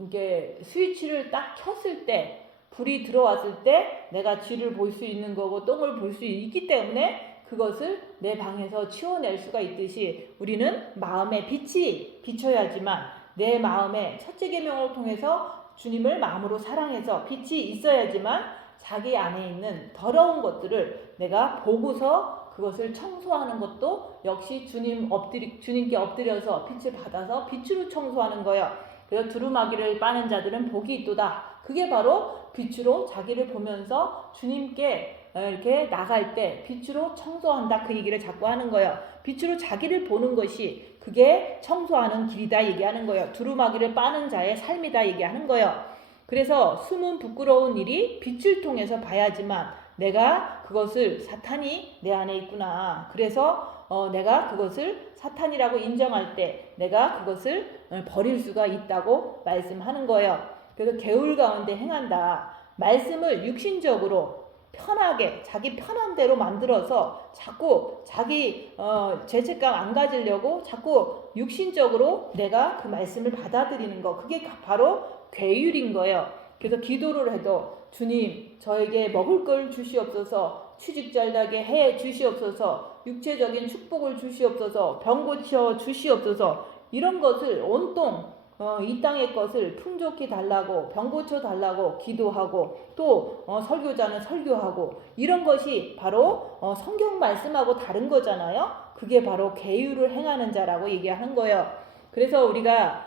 이게 스위치를 딱 켰을 때, 불이 들어왔을 때 내가 쥐를 볼 수 있는 거고 똥을 볼 수 있기 때문에 그것을 내 방에서 치워낼 수가 있듯이 우리는 마음에 빛이 비춰야지만 내 마음에 첫째 계명을 통해서 주님을 마음으로 사랑해서 빛이 있어야지만 자기 안에 있는 더러운 것들을 내가 보고서 그것을 청소하는 것도 역시 주님께 엎드려서 빛을 받아서 빛으로 청소하는 거예요. 그래서 두루마기를 빠는 자들은 복이 있도다. 그게 바로 빛으로 자기를 보면서 주님께 이렇게 나갈 때 빛으로 청소한다, 그 얘기를 자꾸 하는 거예요. 빛으로 자기를 보는 것이 그게 청소하는 길이다 얘기하는 거예요. 두루마기를 빠는 자의 삶이다 얘기하는 거예요. 그래서 숨은 부끄러운 일이 빛을 통해서 봐야지만 내가 그것을 사탄이 내 안에 있구나, 그래서 내가 그것을 사탄이라고 인정할 때 내가 그것을 버릴 수가 있다고 말씀하는 거예요. 그래서 개울 가운데 행한다. 말씀을 육신적으로 편하게 자기 편한 대로 만들어서 자꾸 자기 죄책감 안 가지려고 자꾸 육신적으로 내가 그 말씀을 받아들이는 거, 그게 바로 괴율인 거예요. 그래서 기도를 해도 주님 저에게 먹을 걸 주시옵소서, 취직 잘 나게 해 주시옵소서, 육체적인 축복을 주시옵소서, 병 고쳐 주시옵소서, 이런 것을 온통 이 땅의 것을 풍족히 달라고 병 고쳐 달라고 기도하고 또 설교자는 설교하고 이런 것이 바로 성경 말씀하고 다른 거잖아요. 그게 바로 계율을 행하는 자라고 얘기하는 거예요. 그래서 우리가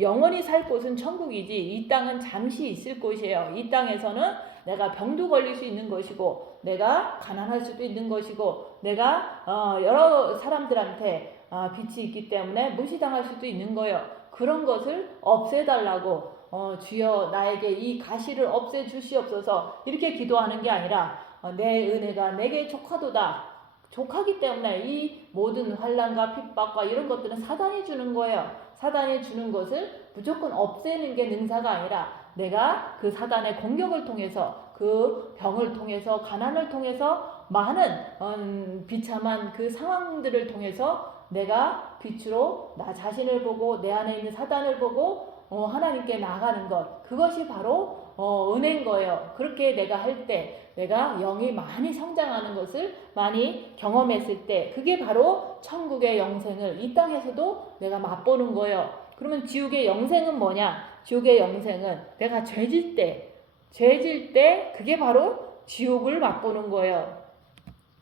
영원히 살 곳은 천국이지 이 땅은 잠시 있을 곳이에요. 이 땅에서는 내가 병도 걸릴 수 있는 것이고 내가 가난할 수도 있는 것이고 내가 여러 사람들한테 빚이 있기 때문에 무시당할 수도 있는 거예요. 그런 것을 없애달라고 주여 나에게 이 가시를 없애주시옵소서 이렇게 기도하는 게 아니라 내 은혜가 내게 족하도다. 족하기 때문에 이 모든 환난과 핍박과 이런 것들은 사단이 주는 거예요. 사단이 주는 것을 무조건 없애는 게 능사가 아니라 내가 그 사단의 공격을 통해서 그 병을 통해서 가난을 통해서 많은 비참한 그 상황들을 통해서 내가 빛으로 나 자신을 보고 내 안에 있는 사단을 보고 하나님께 나아가는 것 그것이 바로 은혜인 거예요. 그렇게 내가 할 때 내가 영이 많이 성장하는 것을 많이 경험했을 때 그게 바로 천국의 영생을 이 땅에서도 내가 맛보는 거예요. 그러면 지옥의 영생은 뭐냐? 지옥의 영생은 내가 죄질 때 그게 바로 지옥을 맛보는 거예요.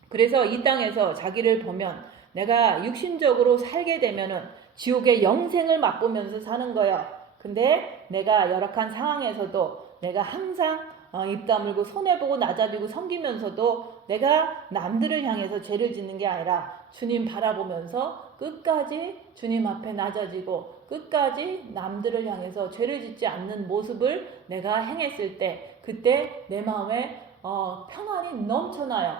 그래서 이 땅에서 자기를 보면 내가 육신적으로 살게 되면은 지옥의 영생을 맛보면서 사는 거예요. 근데 내가 열악한 상황에서도 내가 항상 입 다물고 손해보고 낮아지고 섬기면서도 내가 남들을 향해서 죄를 짓는 게 아니라 주님 바라보면서 끝까지 주님 앞에 낮아지고 끝까지 남들을 향해서 죄를 짓지 않는 모습을 내가 행했을 때 그때 내 마음에 평안이 넘쳐나요.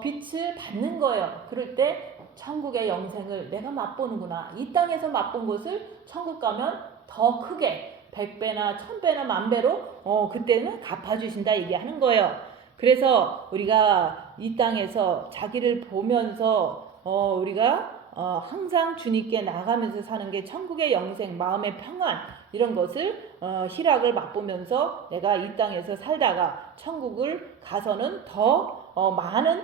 빛을 받는 거예요. 그럴 때 천국의 영생을 내가 맛보는구나. 이 땅에서 맛본 것을 천국 가면 더 크게 100배나 1000배나 만배로 그때는 갚아주신다 얘기하는 거예요. 그래서 우리가 이 땅에서 자기를 보면서 우리가 항상 주님께 나가면서 사는 게 천국의 영생, 마음의 평안 이런 것을 희락을 맛보면서 내가 이 땅에서 살다가 천국을 가서는 더 많은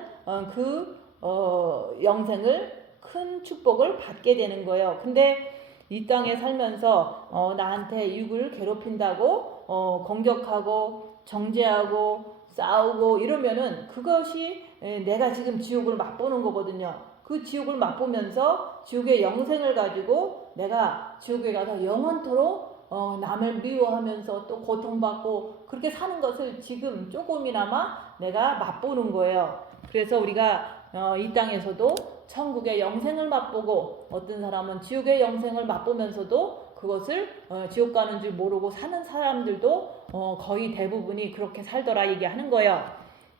영생을 큰 축복을 받게 되는 거예요. 근데 이 땅에 살면서 나한테 육을 괴롭힌다고 공격하고 정죄하고 싸우고 이러면은 그것이 내가 지금 지옥을 맛보는 거거든요. 그 지옥을 맛보면서 지옥의 영생을 가지고 내가 지옥에 가서 영원토록 남을 미워하면서 또 고통받고 그렇게 사는 것을 지금 조금이나마 내가 맛보는 거예요. 그래서 우리가 이 땅에서도 천국의 영생을 맛보고 어떤 사람은 지옥의 영생을 맛보면서도 그것을 지옥 가는 줄 모르고 사는 사람들도 거의 대부분이 그렇게 살더라 얘기하는 거예요.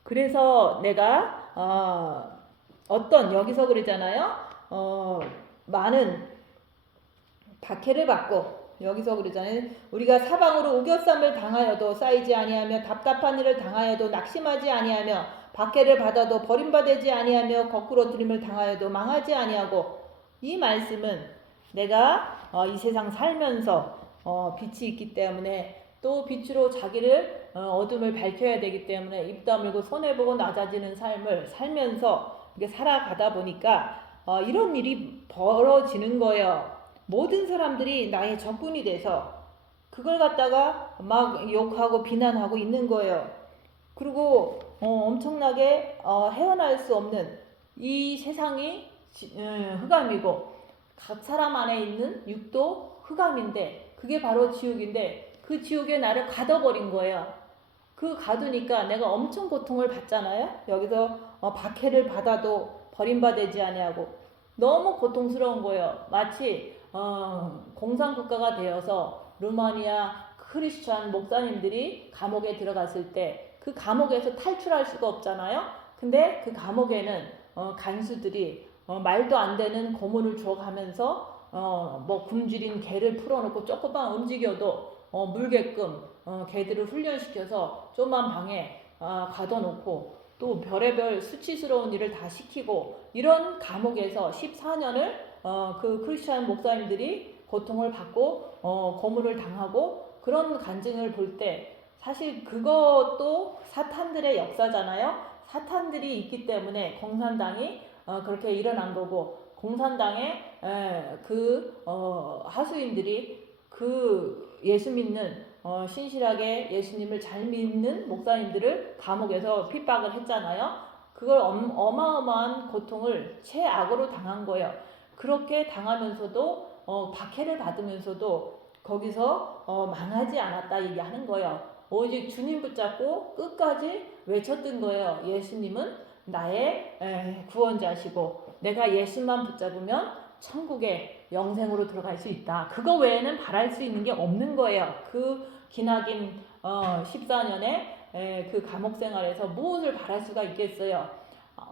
그래서 내가 여기서 그러잖아요. 많은 박해를 받고 여기서 그러잖아요. 우리가 사방으로 우겨쌈을 당하여도 쌓이지 아니하며 답답한 일을 당하여도 낙심하지 아니하며 박해를 받아도 버림받지 아니하며 거꾸로 들임을 당하여도 망하지 아니하고 이 말씀은 내가 이 세상 살면서 빛이 있기 때문에 또 빛으로 자기를 어둠을 밝혀야 되기 때문에 입 다물고 손해보고 낮아지는 삶을 살면서 이렇게 살아가다 보니까 이런 일이 벌어지는 거예요. 모든 사람들이 나의 적군이 돼서 그걸 갖다가 막 욕하고 비난하고 있는 거예요. 그리고 엄청나게 헤어날 수 없는 이 세상이 흑암이고 각 사람 안에 있는 육도 흑암인데 그게 바로 지옥인데 그 지옥에 나를 가둬버린 거예요. 그 가두니까 내가 엄청 고통을 받잖아요. 여기서 박해를 받아도 버림받지 아니하고 너무 고통스러운 거예요. 마치 공산국가가 되어서 루마니아 크리스찬 목사님들이 감옥에 들어갔을 때 그 감옥에서 탈출할 수가 없잖아요. 근데 그 감옥에는 간수들이 말도 안 되는 고문을 주어가면서 뭐 굶주린 개를 풀어놓고 조금만 움직여도 물게끔 개들을 훈련시켜서 조그만 방에 가둬놓고 또 별의별 수치스러운 일을 다 시키고 이런 감옥에서 14년을 그 크리스찬 목사님들이 고통을 받고 고문을 당하고 그런 간증을 볼 때 사실 그것도 사탄들의 역사잖아요. 사탄들이 있기 때문에 공산당이 그렇게 일어난 거고 공산당의 하수인들이 그 예수 믿는 신실하게 예수님을 잘 믿는 목사님들을 감옥에서 핍박을 했잖아요. 그걸 어마어마한 고통을 최악으로 당한 거예요. 그렇게 당하면서도 박해를 받으면서도 거기서 망하지 않았다 얘기하는 거예요. 오직 주님 붙잡고 끝까지 외쳤던 거예요. 예수님은 나의 구원자시고 내가 예수만 붙잡으면 천국에 영생으로 들어갈 수 있다. 그거 외에는 바랄 수 있는 게 없는 거예요. 그 기나긴 14년의 그 감옥 생활에서 무엇을 바랄 수가 있겠어요.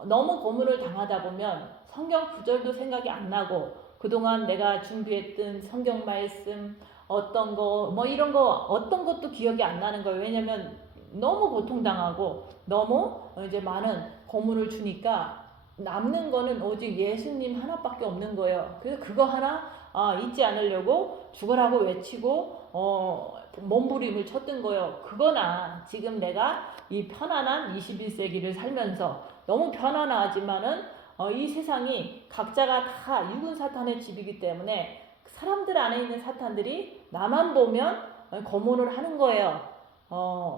너무 고문을 당하다 보면 성경 구절도 생각이 안 나고 그동안 내가 준비했던 성경 말씀 어떤 거 뭐 이런 거 어떤 것도 기억이 안 나는 거예요. 왜냐면 너무 고통당하고 너무 이제 많은 고문을 주니까 남는 거는 오직 예수님 하나밖에 없는 거예요. 그래서 그거 하나 잊지 않으려고 죽으라고 외치고 몸부림을 쳤던 거예요. 그거나 지금 내가 이 편안한 21세기를 살면서 너무 편안하지만은 이 세상이 각자가 다 육은 사탄의 집이기 때문에 사람들 안에 있는 사탄들이 나만 보면 고문을 하는 거예요.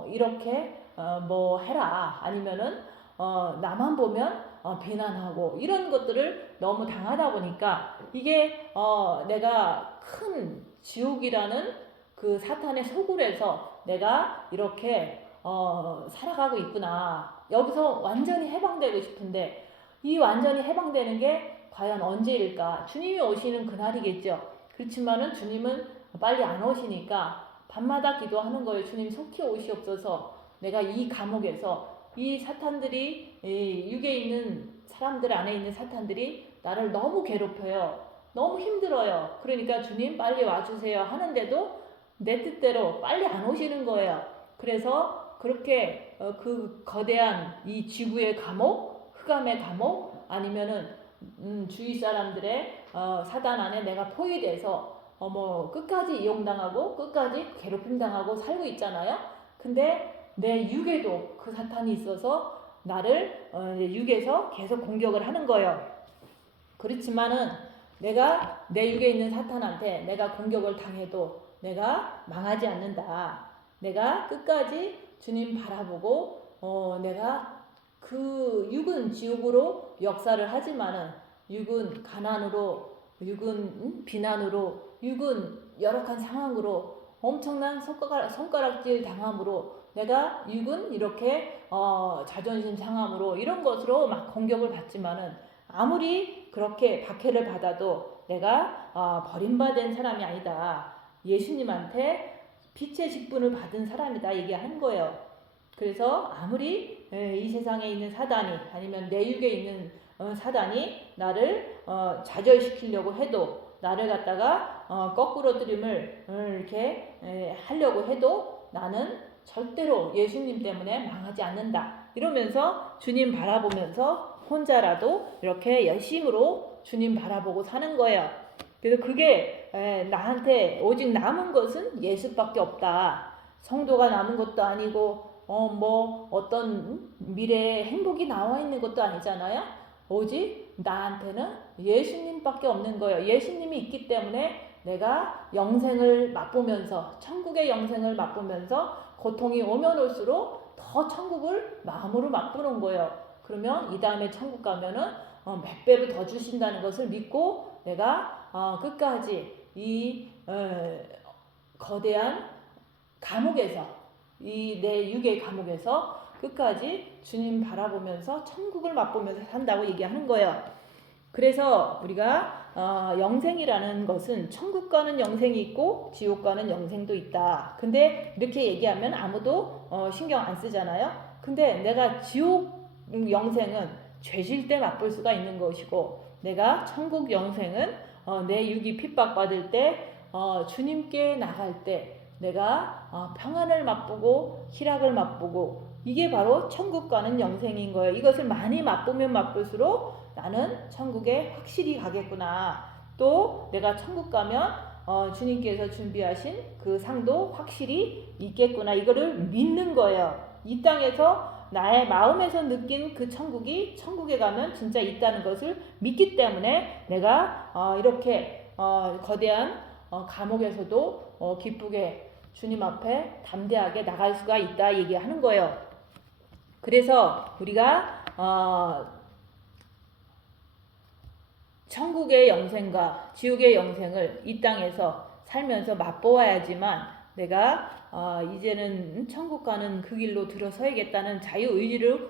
이렇게 뭐 해라 아니면은 나만 보면 비난하고 이런 것들을 너무 당하다 보니까 이게 내가 큰 지옥이라는 그 사탄의 소굴에서 내가 이렇게 살아가고 있구나. 여기서 완전히 해방되고 싶은데 이 완전히 해방되는 게 과연 언제일까? 주님이 오시는 그날이겠죠. 그렇지만은 주님은 빨리 안 오시니까 밤마다 기도하는 거예요. 주님 속히 오시옵소서. 내가 이 감옥에서 이 사탄들이 육에 있는 사람들 안에 있는 사탄들이 나를 너무 괴롭혀요. 너무 힘들어요. 그러니까 주님 빨리 와주세요 하는데도 내 뜻대로 빨리 안 오시는 거예요. 그래서 그렇게 그 거대한 이 지구의 감옥, 흑암의 감옥 아니면은 주위 사람들의 사단 안에 내가 포위돼서 뭐 끝까지 이용당하고 끝까지 괴롭힘 당하고 살고 있잖아요. 근데 내 육에도 그 사탄이 있어서 나를 육에서 계속 공격을 하는 거예요. 그렇지만은 내가 내 육에 있는 사탄한테 내가 공격을 당해도 내가 망하지 않는다. 내가 끝까지 주님 바라보고 내가 그 육은 지옥으로 역사를 하지만은 육은 가난으로 육은 비난으로 육은 열악한 상황으로 엄청난 손가락질 당함으로 내가 육은 이렇게 자존심 상함으로 이런 것으로 막 공격을 받지만은 아무리 그렇게 박해를 받아도 내가 버림받은 사람이 아니다. 예수님한테 빛의 직분을 받은 사람이다 얘기하는 거예요. 그래서 아무리 이 세상에 있는 사단이 아니면 내 육에 있는 사단이 나를 좌절시키려고 해도 나를 갖다가 거꾸로뜨림을 이렇게 하려고 해도 나는 절대로 예수님 때문에 망하지 않는다. 이러면서 주님 바라보면서 혼자라도 이렇게 열심으로 주님 바라보고 사는 거예요. 그래서 그게 나한테 오직 남은 것은 예수밖에 없다. 성도가 남은 것도 아니고 뭐 어떤 미래의 행복이 나와 있는 것도 아니잖아요. 오직 나한테는 예수님밖에 없는 거예요. 예수님이 있기 때문에 내가 영생을 맛보면서 천국의 영생을 맛보면서 고통이 오면 올수록 더 천국을 마음으로 맛보는 거예요. 그러면 이 다음에 천국 가면은 몇 배로 더 주신다는 것을 믿고 내가 끝까지 이 거대한 감옥에서 이 내 육의 감옥에서 끝까지 주님 바라보면서 천국을 맛보면서 산다고 얘기하는 거예요. 그래서 우리가 영생이라는 것은 천국 가는 영생이 있고 지옥 가는 영생도 있다. 근데 이렇게 얘기하면 아무도 신경 안 쓰잖아요. 근데 내가 지옥 영생은 죄질 때 맛볼 수가 있는 것이고 내가 천국 영생은 내 육이 핍박받을 때 주님께 나갈 때 내가 평안을 맛보고 희락을 맛보고 이게 바로 천국 가는 영생인 거예요. 이것을 많이 맛보면 맛볼수록 나는 천국에 확실히 가겠구나. 또 내가 천국 가면 주님께서 준비하신 그 상도 확실히 있겠구나. 이거를 믿는 거예요. 이 땅에서 나의 마음에서 느낀 그 천국이 천국에 가면 진짜 있다는 것을 믿기 때문에 내가 이렇게 거대한 감옥에서도 기쁘게 주님 앞에 담대하게 나갈 수가 있다 얘기하는 거예요. 그래서 우리가 천국의 영생과 지옥의 영생을 이 땅에서 살면서 맛보아야지만 내가 이제는 천국 가는 그 길로 들어서야겠다는 자유의지를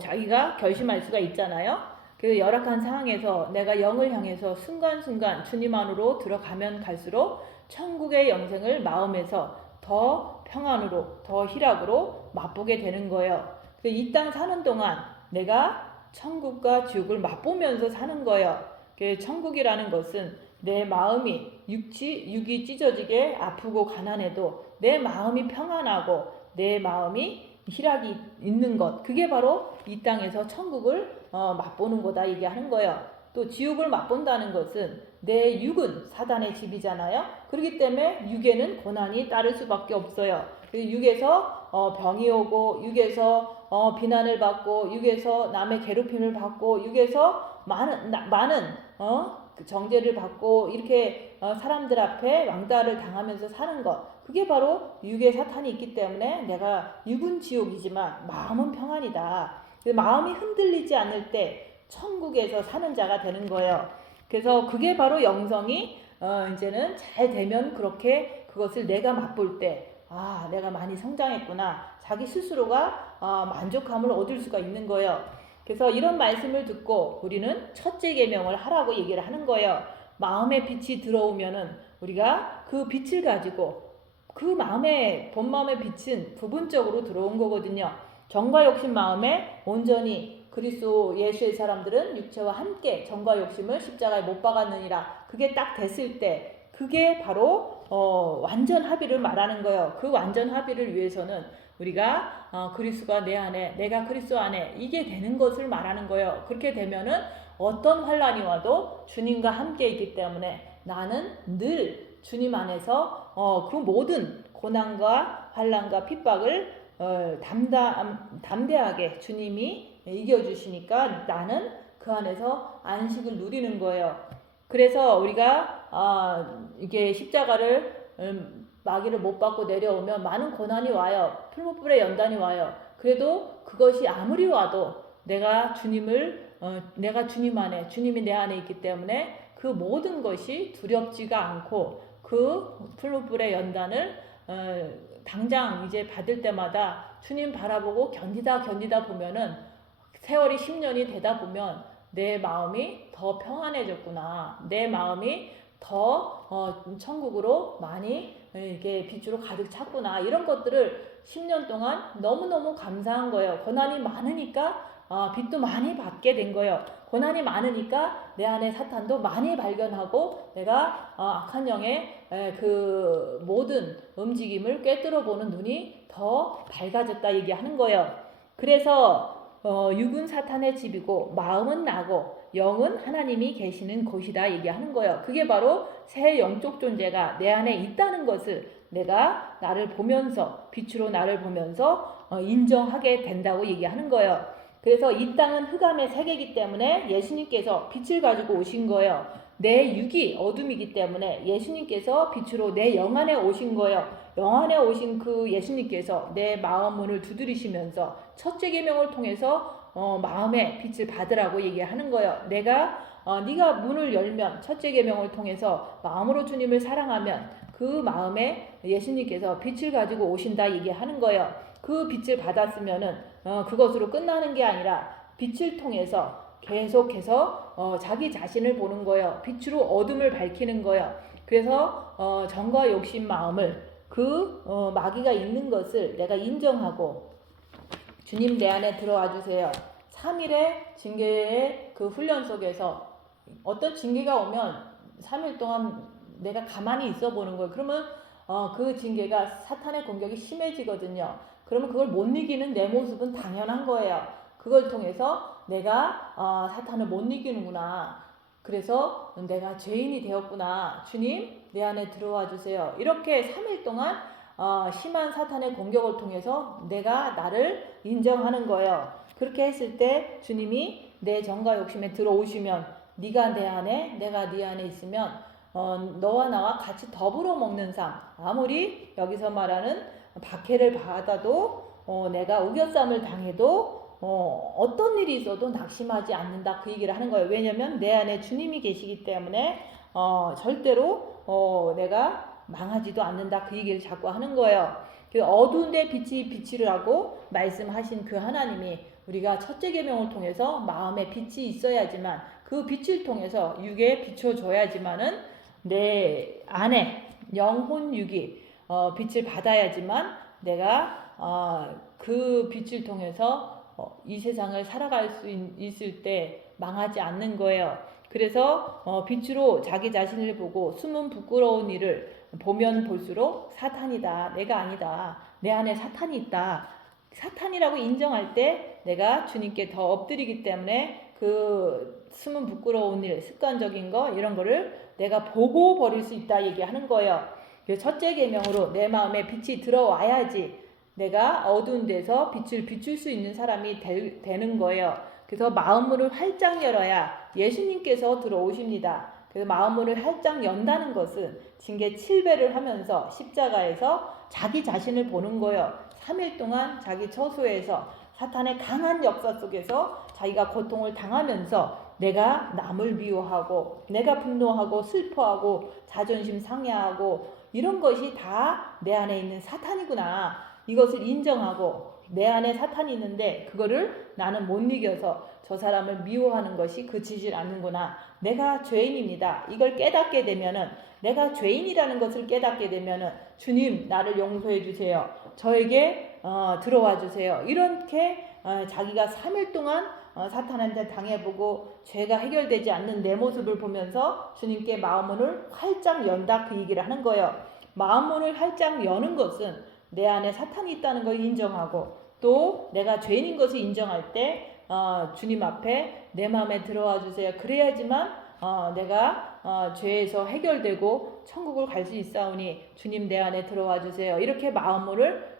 자기가 결심할 수가 있잖아요. 그 열악한 상황에서 내가 영을 향해서 순간순간 주님 안으로 들어가면 갈수록 천국의 영생을 마음에서 더 평안으로 더 희락으로 맛보게 되는 거예요. 이 땅 사는 동안 내가 천국과 지옥을 맛보면서 사는 거예요. 천국이라는 것은 내 마음이 육이 찢어지게 아프고 가난해도 내 마음이 평안하고 내 마음이 희락이 있는 것, 그게 바로 이 땅에서 천국을 맛보는 거다 얘기하는 거예요. 또 지옥을 맛본다는 것은 내 육은 사단의 집이잖아요. 그렇기 때문에 육에는 고난이 따를 수밖에 없어요. 육에서 병이 오고 육에서 비난을 받고 육에서 남의 괴롭힘을 받고 육에서 많은 그 정죄를 받고 이렇게 사람들 앞에 왕따를 당하면서 사는 것, 그게 바로 육의 사탄이 있기 때문에 내가 육은 지옥이지만 마음은 평안이다. 마음이 흔들리지 않을 때 천국에서 사는 자가 되는 거예요. 그래서 그게 바로 영성이 이제는 잘 되면 그렇게 그것을 내가 맛볼 때 내가 많이 성장했구나, 자기 스스로가 만족감을 얻을 수가 있는 거예요. 그래서 이런 말씀을 듣고 우리는 첫째 계명을 하라고 얘기를 하는 거예요. 마음에 빛이 들어오면은 우리가 그 빛을 가지고, 그 마음의 본 마음의 빛은 부분적으로 들어온 거거든요. 정과 욕심 마음에 온전히 그리스도 예수의 사람들은 육체와 함께 정과 욕심을 십자가에 못 박았느니라. 그게 딱 됐을 때 그게 바로 완전 합의를 말하는 거예요. 그 완전 합의를 위해서는 우리가 그리스도가 내 안에, 내가 그리스도 안에, 이게 되는 것을 말하는 거예요. 그렇게 되면은 어떤 환란이 와도 주님과 함께 있기 때문에 나는 늘 주님 안에서 그 모든 고난과 환란과 핍박을 담대하게 주님이 이겨주시니까 나는 그 안에서 안식을 누리는 거예요. 그래서 우리가 이게 십자가를 마귀를 못 받고 내려오면 많은 고난이 와요. 풀무불의 연단이 와요. 그래도 그것이 아무리 와도 내가 내가 주님 안에, 주님이 내 안에 있기 때문에 그 모든 것이 두렵지가 않고 그 풀무불의 연단을 당장 이제 받을 때마다 주님 바라보고 견디다 보면은 세월이 10년이 되다 보면 내 마음이 더 평안해졌구나, 내 마음이 더 천국으로 많이 이게 빛으로 가득 찼구나, 이런 것들을 10년 동안 너무너무 감사한 거예요. 고난이 많으니까 빛도 많이 받게 된 거예요. 고난이 많으니까 내 안에 사탄도 많이 발견하고 내가 악한 영의 그 모든 움직임을 꿰뚫어 보는 눈이 더 밝아졌다 얘기하는 거예요. 그래서 육은 사탄의 집이고 마음은 나고 영은 하나님이 계시는 곳이다 얘기하는 거예요. 그게 바로 새 영적 존재가 내 안에 있다는 것을 내가 나를 보면서, 빛으로 나를 보면서 인정하게 된다고 얘기하는 거예요. 그래서 이 땅은 흑암의 세계이기 때문에 예수님께서 빛을 가지고 오신 거예요. 내 육이 어둠이기 때문에 예수님께서 빛으로 내 영 안에 오신 거예요. 영 안에 오신 그 예수님께서 내 마음 문을 두드리시면서 첫째 계명을 통해서 마음의 빛을 받으라고 얘기하는 거예요. 네가 문을 열면, 첫째 계명을 통해서 마음으로 주님을 사랑하면 그 마음에 예수님께서 빛을 가지고 오신다 얘기하는 거예요. 그 빛을 받았으면은 그것으로 끝나는 게 아니라 빛을 통해서 계속해서 자기 자신을 보는 거예요. 빛으로 어둠을 밝히는 거예요. 그래서 정과 욕심 마음을, 그 마귀가 있는 것을 내가 인정하고 주님 내 안에 들어와 주세요. 3일의 징계의 그 훈련 속에서 어떤 징계가 오면 3일 동안 내가 가만히 있어 보는 거예요. 그러면 그 징계가 사탄의 공격이 심해지거든요. 그러면 그걸 못 이기는 내 모습은 당연한 거예요. 그걸 통해서 내가 사탄을 못 이기는구나, 그래서 내가 죄인이 되었구나, 주님 내 안에 들어와 주세요. 이렇게 3일 동안 심한 사탄의 공격을 통해서 내가 나를 인정하는 거예요. 그렇게 했을 때 주님이 내 정과 욕심에 들어오시면, 네가 내 안에 내가 네 안에 있으면 너와 나와 같이 더불어 먹는 삶. 아무리 여기서 말하는 박해를 받아도 내가 우겨쌈을 당해도 어떤 일이 있어도 낙심하지 않는다 그 얘기를 하는 거예요. 왜냐면 내 안에 주님이 계시기 때문에 절대로 내가 망하지도 않는다 그 얘기를 자꾸 하는 거예요. 그 어두운 데 빛이 비치라고 말씀하신 그 하나님이 우리가 첫째 계명을 통해서 마음에 빛이 있어야지만 그 빛을 통해서 육에 비춰줘야지만은 내 안에 영혼 육이 빛을 받아야지만 내가 그 빛을 통해서 이 세상을 살아갈 수 있을 때 망하지 않는 거예요. 그래서 빛으로 자기 자신을 보고 숨은 부끄러운 일을 보면 볼수록 사탄이다. 내가 아니다. 내 안에 사탄이 있다. 사탄이라고 인정할 때 내가 주님께 더 엎드리기 때문에 그 숨은 부끄러운 일, 습관적인 거 이런 거를 내가 보고 버릴 수 있다 얘기하는 거예요. 첫째 계명으로 내 마음에 빛이 들어와야지 내가 어두운 데서 빛을 비출 수 있는 사람이 되는 거예요. 그래서 마음문을 활짝 열어야 예수님께서 들어오십니다. 그래서 마음문을 활짝 연다는 것은 징계 7배를 하면서 십자가에서 자기 자신을 보는 거예요. 3일 동안 자기 처소에서 사탄의 강한 역사 속에서 자기가 고통을 당하면서 내가 남을 미워하고 내가 분노하고 슬퍼하고 자존심 상해하고 이런 것이 다 내 안에 있는 사탄이구나. 이것을 인정하고 내 안에 사탄이 있는데 그거를 나는 못 이겨서 저 사람을 미워하는 것이 그치질 않는구나. 내가 죄인입니다. 이걸 깨닫게 되면은 내가 죄인이라는 것을 깨닫게 되면은 주님 나를 용서해 주세요. 저에게 들어와 주세요. 이렇게 자기가 3일 동안 사탄한테 당해보고 죄가 해결되지 않는 내 모습을 보면서 주님께 마음문을 활짝 연다 그 얘기를 하는 거예요. 마음문을 활짝 여는 것은 내 안에 사탄이 있다는 걸 인정하고 또 내가 죄인인 것을 인정할 때 주님 앞에 내 마음에 들어와 주세요. 그래야지만 내가 죄에서 해결되고 천국을 갈 수 있사오니 주님 내 안에 들어와 주세요. 이렇게 마음을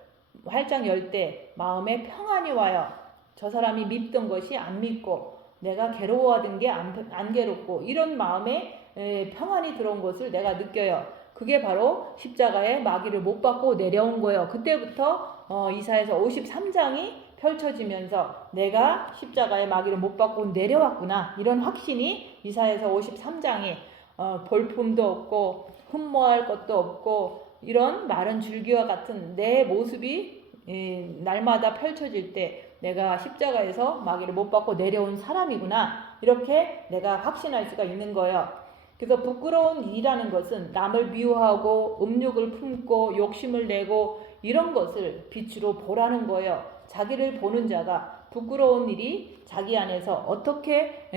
활짝 열 때 마음에 평안이 와요. 저 사람이 밉던 것이 안 밉고 내가 괴로워하던 게 안 괴롭고 이런 마음에 평안이 들어온 것을 내가 느껴요. 그게 바로 십자가에 마귀를 못 받고 내려온 거예요. 그때부터 이사야서 53장이 펼쳐지면서 내가 십자가에 마귀를 못 받고 내려왔구나. 이런 확신이 이사야서 53장이 볼품도 없고 흠모할 것도 없고 이런 마른 줄기와 같은 내 모습이 날마다 펼쳐질 때 내가 십자가에서 마귀를 못 받고 내려온 사람이구나. 이렇게 내가 확신할 수가 있는 거예요. 그래서 부끄러운 일이라는 것은 남을 미워하고 음욕을 품고 욕심을 내고 이런 것을 빛으로 보라는 거예요. 자기를 보는 자가 부끄러운 일이 자기 안에서 어떻게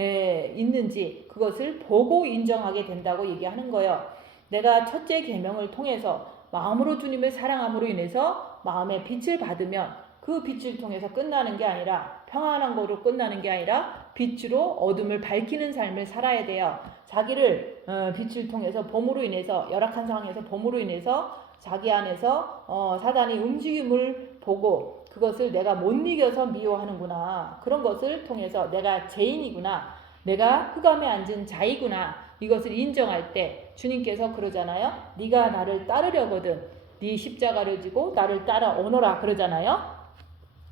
있는지 그것을 보고 인정하게 된다고 얘기하는 거예요. 내가 첫째 계명을 통해서 마음으로 주님을 사랑함으로 인해서 마음의 빛을 받으면 그 빛을 통해서 끝나는 게 아니라 평안한 거로 끝나는 게 아니라 빛으로 어둠을 밝히는 삶을 살아야 돼요. 자기를 빛을 통해서 봄으로 인해서 열악한 상황에서 봄으로 인해서 자기 안에서 사단이 움직임을 보고 그것을 내가 못 이겨서 미워하는구나. 그런 것을 통해서 내가 죄인이구나. 내가 흑암에 앉은 자이구나. 이것을 인정할 때 주님께서 그러잖아요. 네가 나를 따르려거든 네 십자가를 지고 나를 따라오너라 그러잖아요.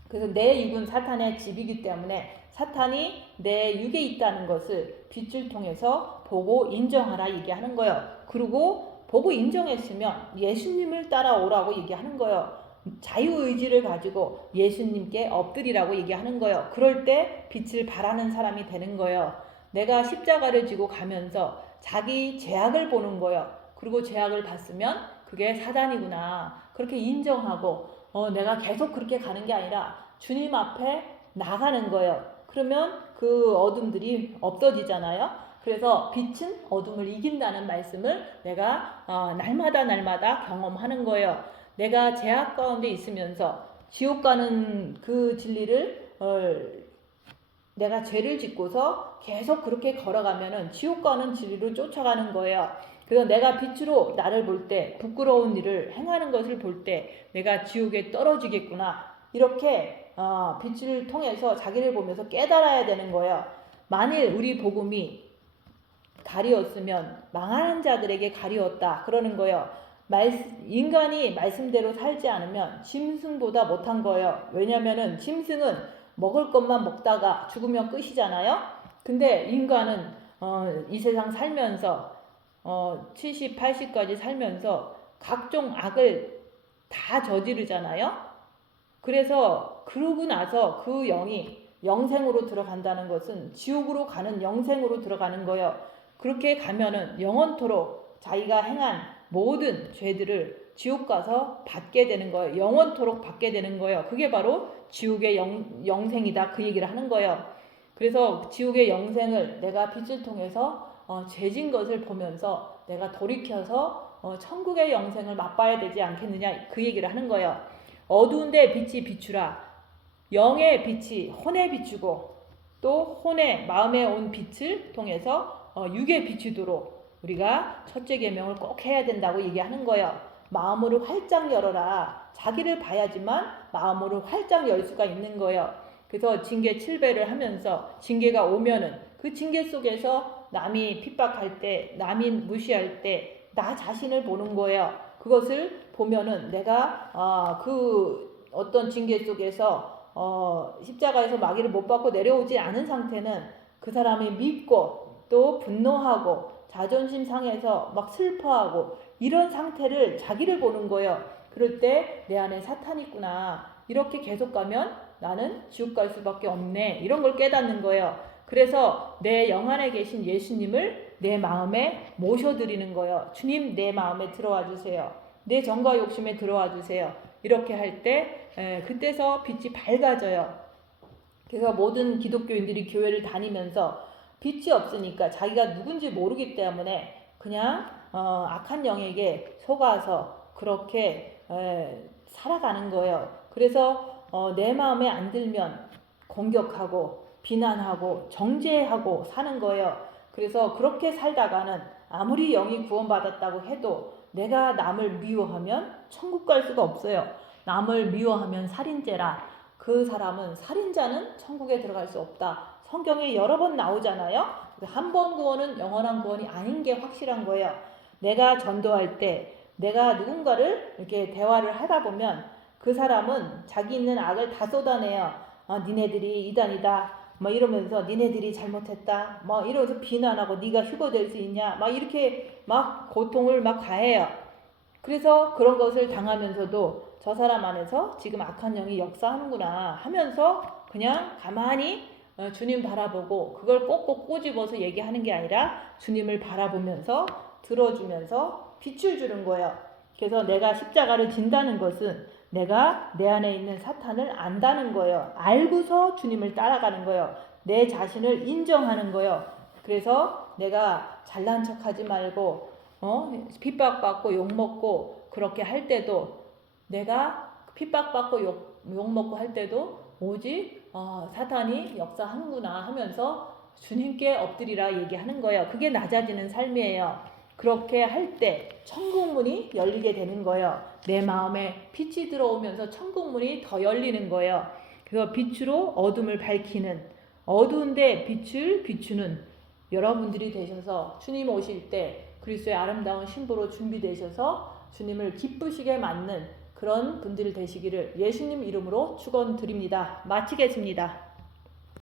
그래서 내 육은 사탄의 집이기 때문에 사탄이 내 육에 있다는 것을 빛을 통해서 보고 인정하라 얘기하는 거예요. 그리고 보고 인정했으면 예수님을 따라오라고 얘기하는 거예요. 자유의지를 가지고 예수님께 엎드리라고 얘기하는 거예요. 그럴 때 빛을 발하는 사람이 되는 거예요. 내가 십자가를 지고 가면서 자기 죄악을 보는 거예요. 그리고 죄악을 봤으면 그게 사단이구나. 그렇게 인정하고 내가 계속 그렇게 가는 게 아니라 주님 앞에 나가는 거예요. 그러면 그 어둠들이 없어지잖아요. 그래서 빛은 어둠을 이긴다는 말씀을 내가 날마다 경험하는 거예요. 내가 죄악 가운데 있으면서 지옥 가는 그 진리를 내가 죄를 짓고서 계속 그렇게 걸어가면은 지옥 가는 진리로 쫓아가는 거예요. 그래서 내가 빛으로 나를 볼 때 부끄러운 일을 행하는 것을 볼 때 내가 지옥에 떨어지겠구나. 이렇게 빛을 통해서 자기를 보면서 깨달아야 되는 거예요. 만일 우리 복음이 가리웠으면 망하는 자들에게 가리웠다 그러는 거예요. 인간이 말씀대로 살지 않으면 짐승보다 못한 거예요. 왜냐면은 짐승은 먹을 것만 먹다가 죽으면 끝이잖아요. 근데 인간은 이 세상 살면서 70, 80까지 살면서 각종 악을 다 저지르잖아요. 그래서 그러고 나서 그 영이 영생으로 들어간다는 것은 지옥으로 가는 영생으로 들어가는 거예요. 그렇게 가면은 영원토록 자기가 행한 모든 죄들을 지옥 가서 받게 되는 거예요. 영원토록 받게 되는 거예요. 그게 바로 지옥의 영생이다 그 얘기를 하는 거예요. 그래서 지옥의 영생을 내가 빛을 통해서 죄진 것을 보면서 내가 돌이켜서 천국의 영생을 맛봐야 되지 않겠느냐 그 얘기를 하는 거예요. 어두운데 빛이 비추라. 영의 빛이 혼에 비추고 또 혼의 마음에 온 빛을 통해서 육에 비추도록 우리가 첫째 계명을 꼭 해야 된다고 얘기하는 거예요. 마음으로 활짝 열어라. 자기를 봐야지만 마음으로 활짝 열 수가 있는 거예요. 그래서 징계 7배를 하면서 징계가 오면은 그 징계 속에서 남이 핍박할 때, 남이 무시할 때 나 자신을 보는 거예요. 그것을 보면은 내가 그 어떤 징계 속에서 십자가에서 마귀를 못 받고 내려오지 않은 상태는 그 사람이 밉고 또 분노하고 자존심 상해서 막 슬퍼하고 이런 상태를 자기를 보는 거예요. 그럴 때 내 안에 사탄이 있구나. 이렇게 계속 가면 나는 지옥 갈 수밖에 없네. 이런 걸 깨닫는 거예요. 그래서 내 영 안에 계신 예수님을 내 마음에 모셔드리는 거예요. 주님 내 마음에 들어와 주세요. 내 정과 욕심에 들어와 주세요. 이렇게 할 때 그때서 빛이 밝아져요. 그래서 모든 기독교인들이 교회를 다니면서 빛이 없으니까 자기가 누군지 모르기 때문에 그냥 악한 영에게 속아서 그렇게 살아가는 거예요. 그래서 내 마음에 안 들면 공격하고 비난하고 정죄하고 사는 거예요. 그래서 그렇게 살다가는 아무리 영이 구원받았다고 해도 내가 남을 미워하면 천국 갈 수가 없어요. 남을 미워하면 살인죄라. 그 사람은 살인자는 천국에 들어갈 수 없다. 성경에 여러 번 나오잖아요. 한 번 구원은 영원한 구원이 아닌 게 확실한 거예요. 내가 전도할 때 내가 누군가를 이렇게 대화를 하다 보면 그 사람은 자기 있는 악을 다 쏟아내요. 니네들이 이단이다. 뭐 이러면서 니네들이 잘못했다. 뭐 이러면서 비난하고 네가 휴거될 수 있냐. 막 이렇게 막 고통을 막 가해요. 그래서 그런 것을 당하면서도 저 사람 안에서 지금 악한 영이 역사하는구나 하면서 그냥 가만히 주님 바라보고 그걸 꼭꼭 꼬집어서 얘기하는 게 아니라 주님을 바라보면서 들어주면서 빛을 주는 거예요. 그래서 내가 십자가를 진다는 것은 내가 내 안에 있는 사탄을 안다는 거예요. 알고서 주님을 따라가는 거예요. 내 자신을 인정하는 거예요. 그래서 내가 잘난 척하지 말고 핍박받고 욕먹고 그렇게 할 때도 내가 핍박받고 욕먹고 할 때도 오직 사탄이 역사하는구나 하면서 주님께 엎드리라 얘기하는 거예요. 그게 낮아지는 삶이에요. 그렇게 할 때 천국문이 열리게 되는 거예요. 내 마음에 빛이 들어오면서 천국문이 더 열리는 거예요. 그래서 빛으로 어둠을 밝히는 어두운데 빛을 비추는 여러분들이 되셔서 주님 오실 때 그리스도의 아름다운 신부로 준비되셔서 주님을 기쁘시게 맞는 그런 분들 되시기를 예수님 이름으로 축원드립니다. 마치겠습니다.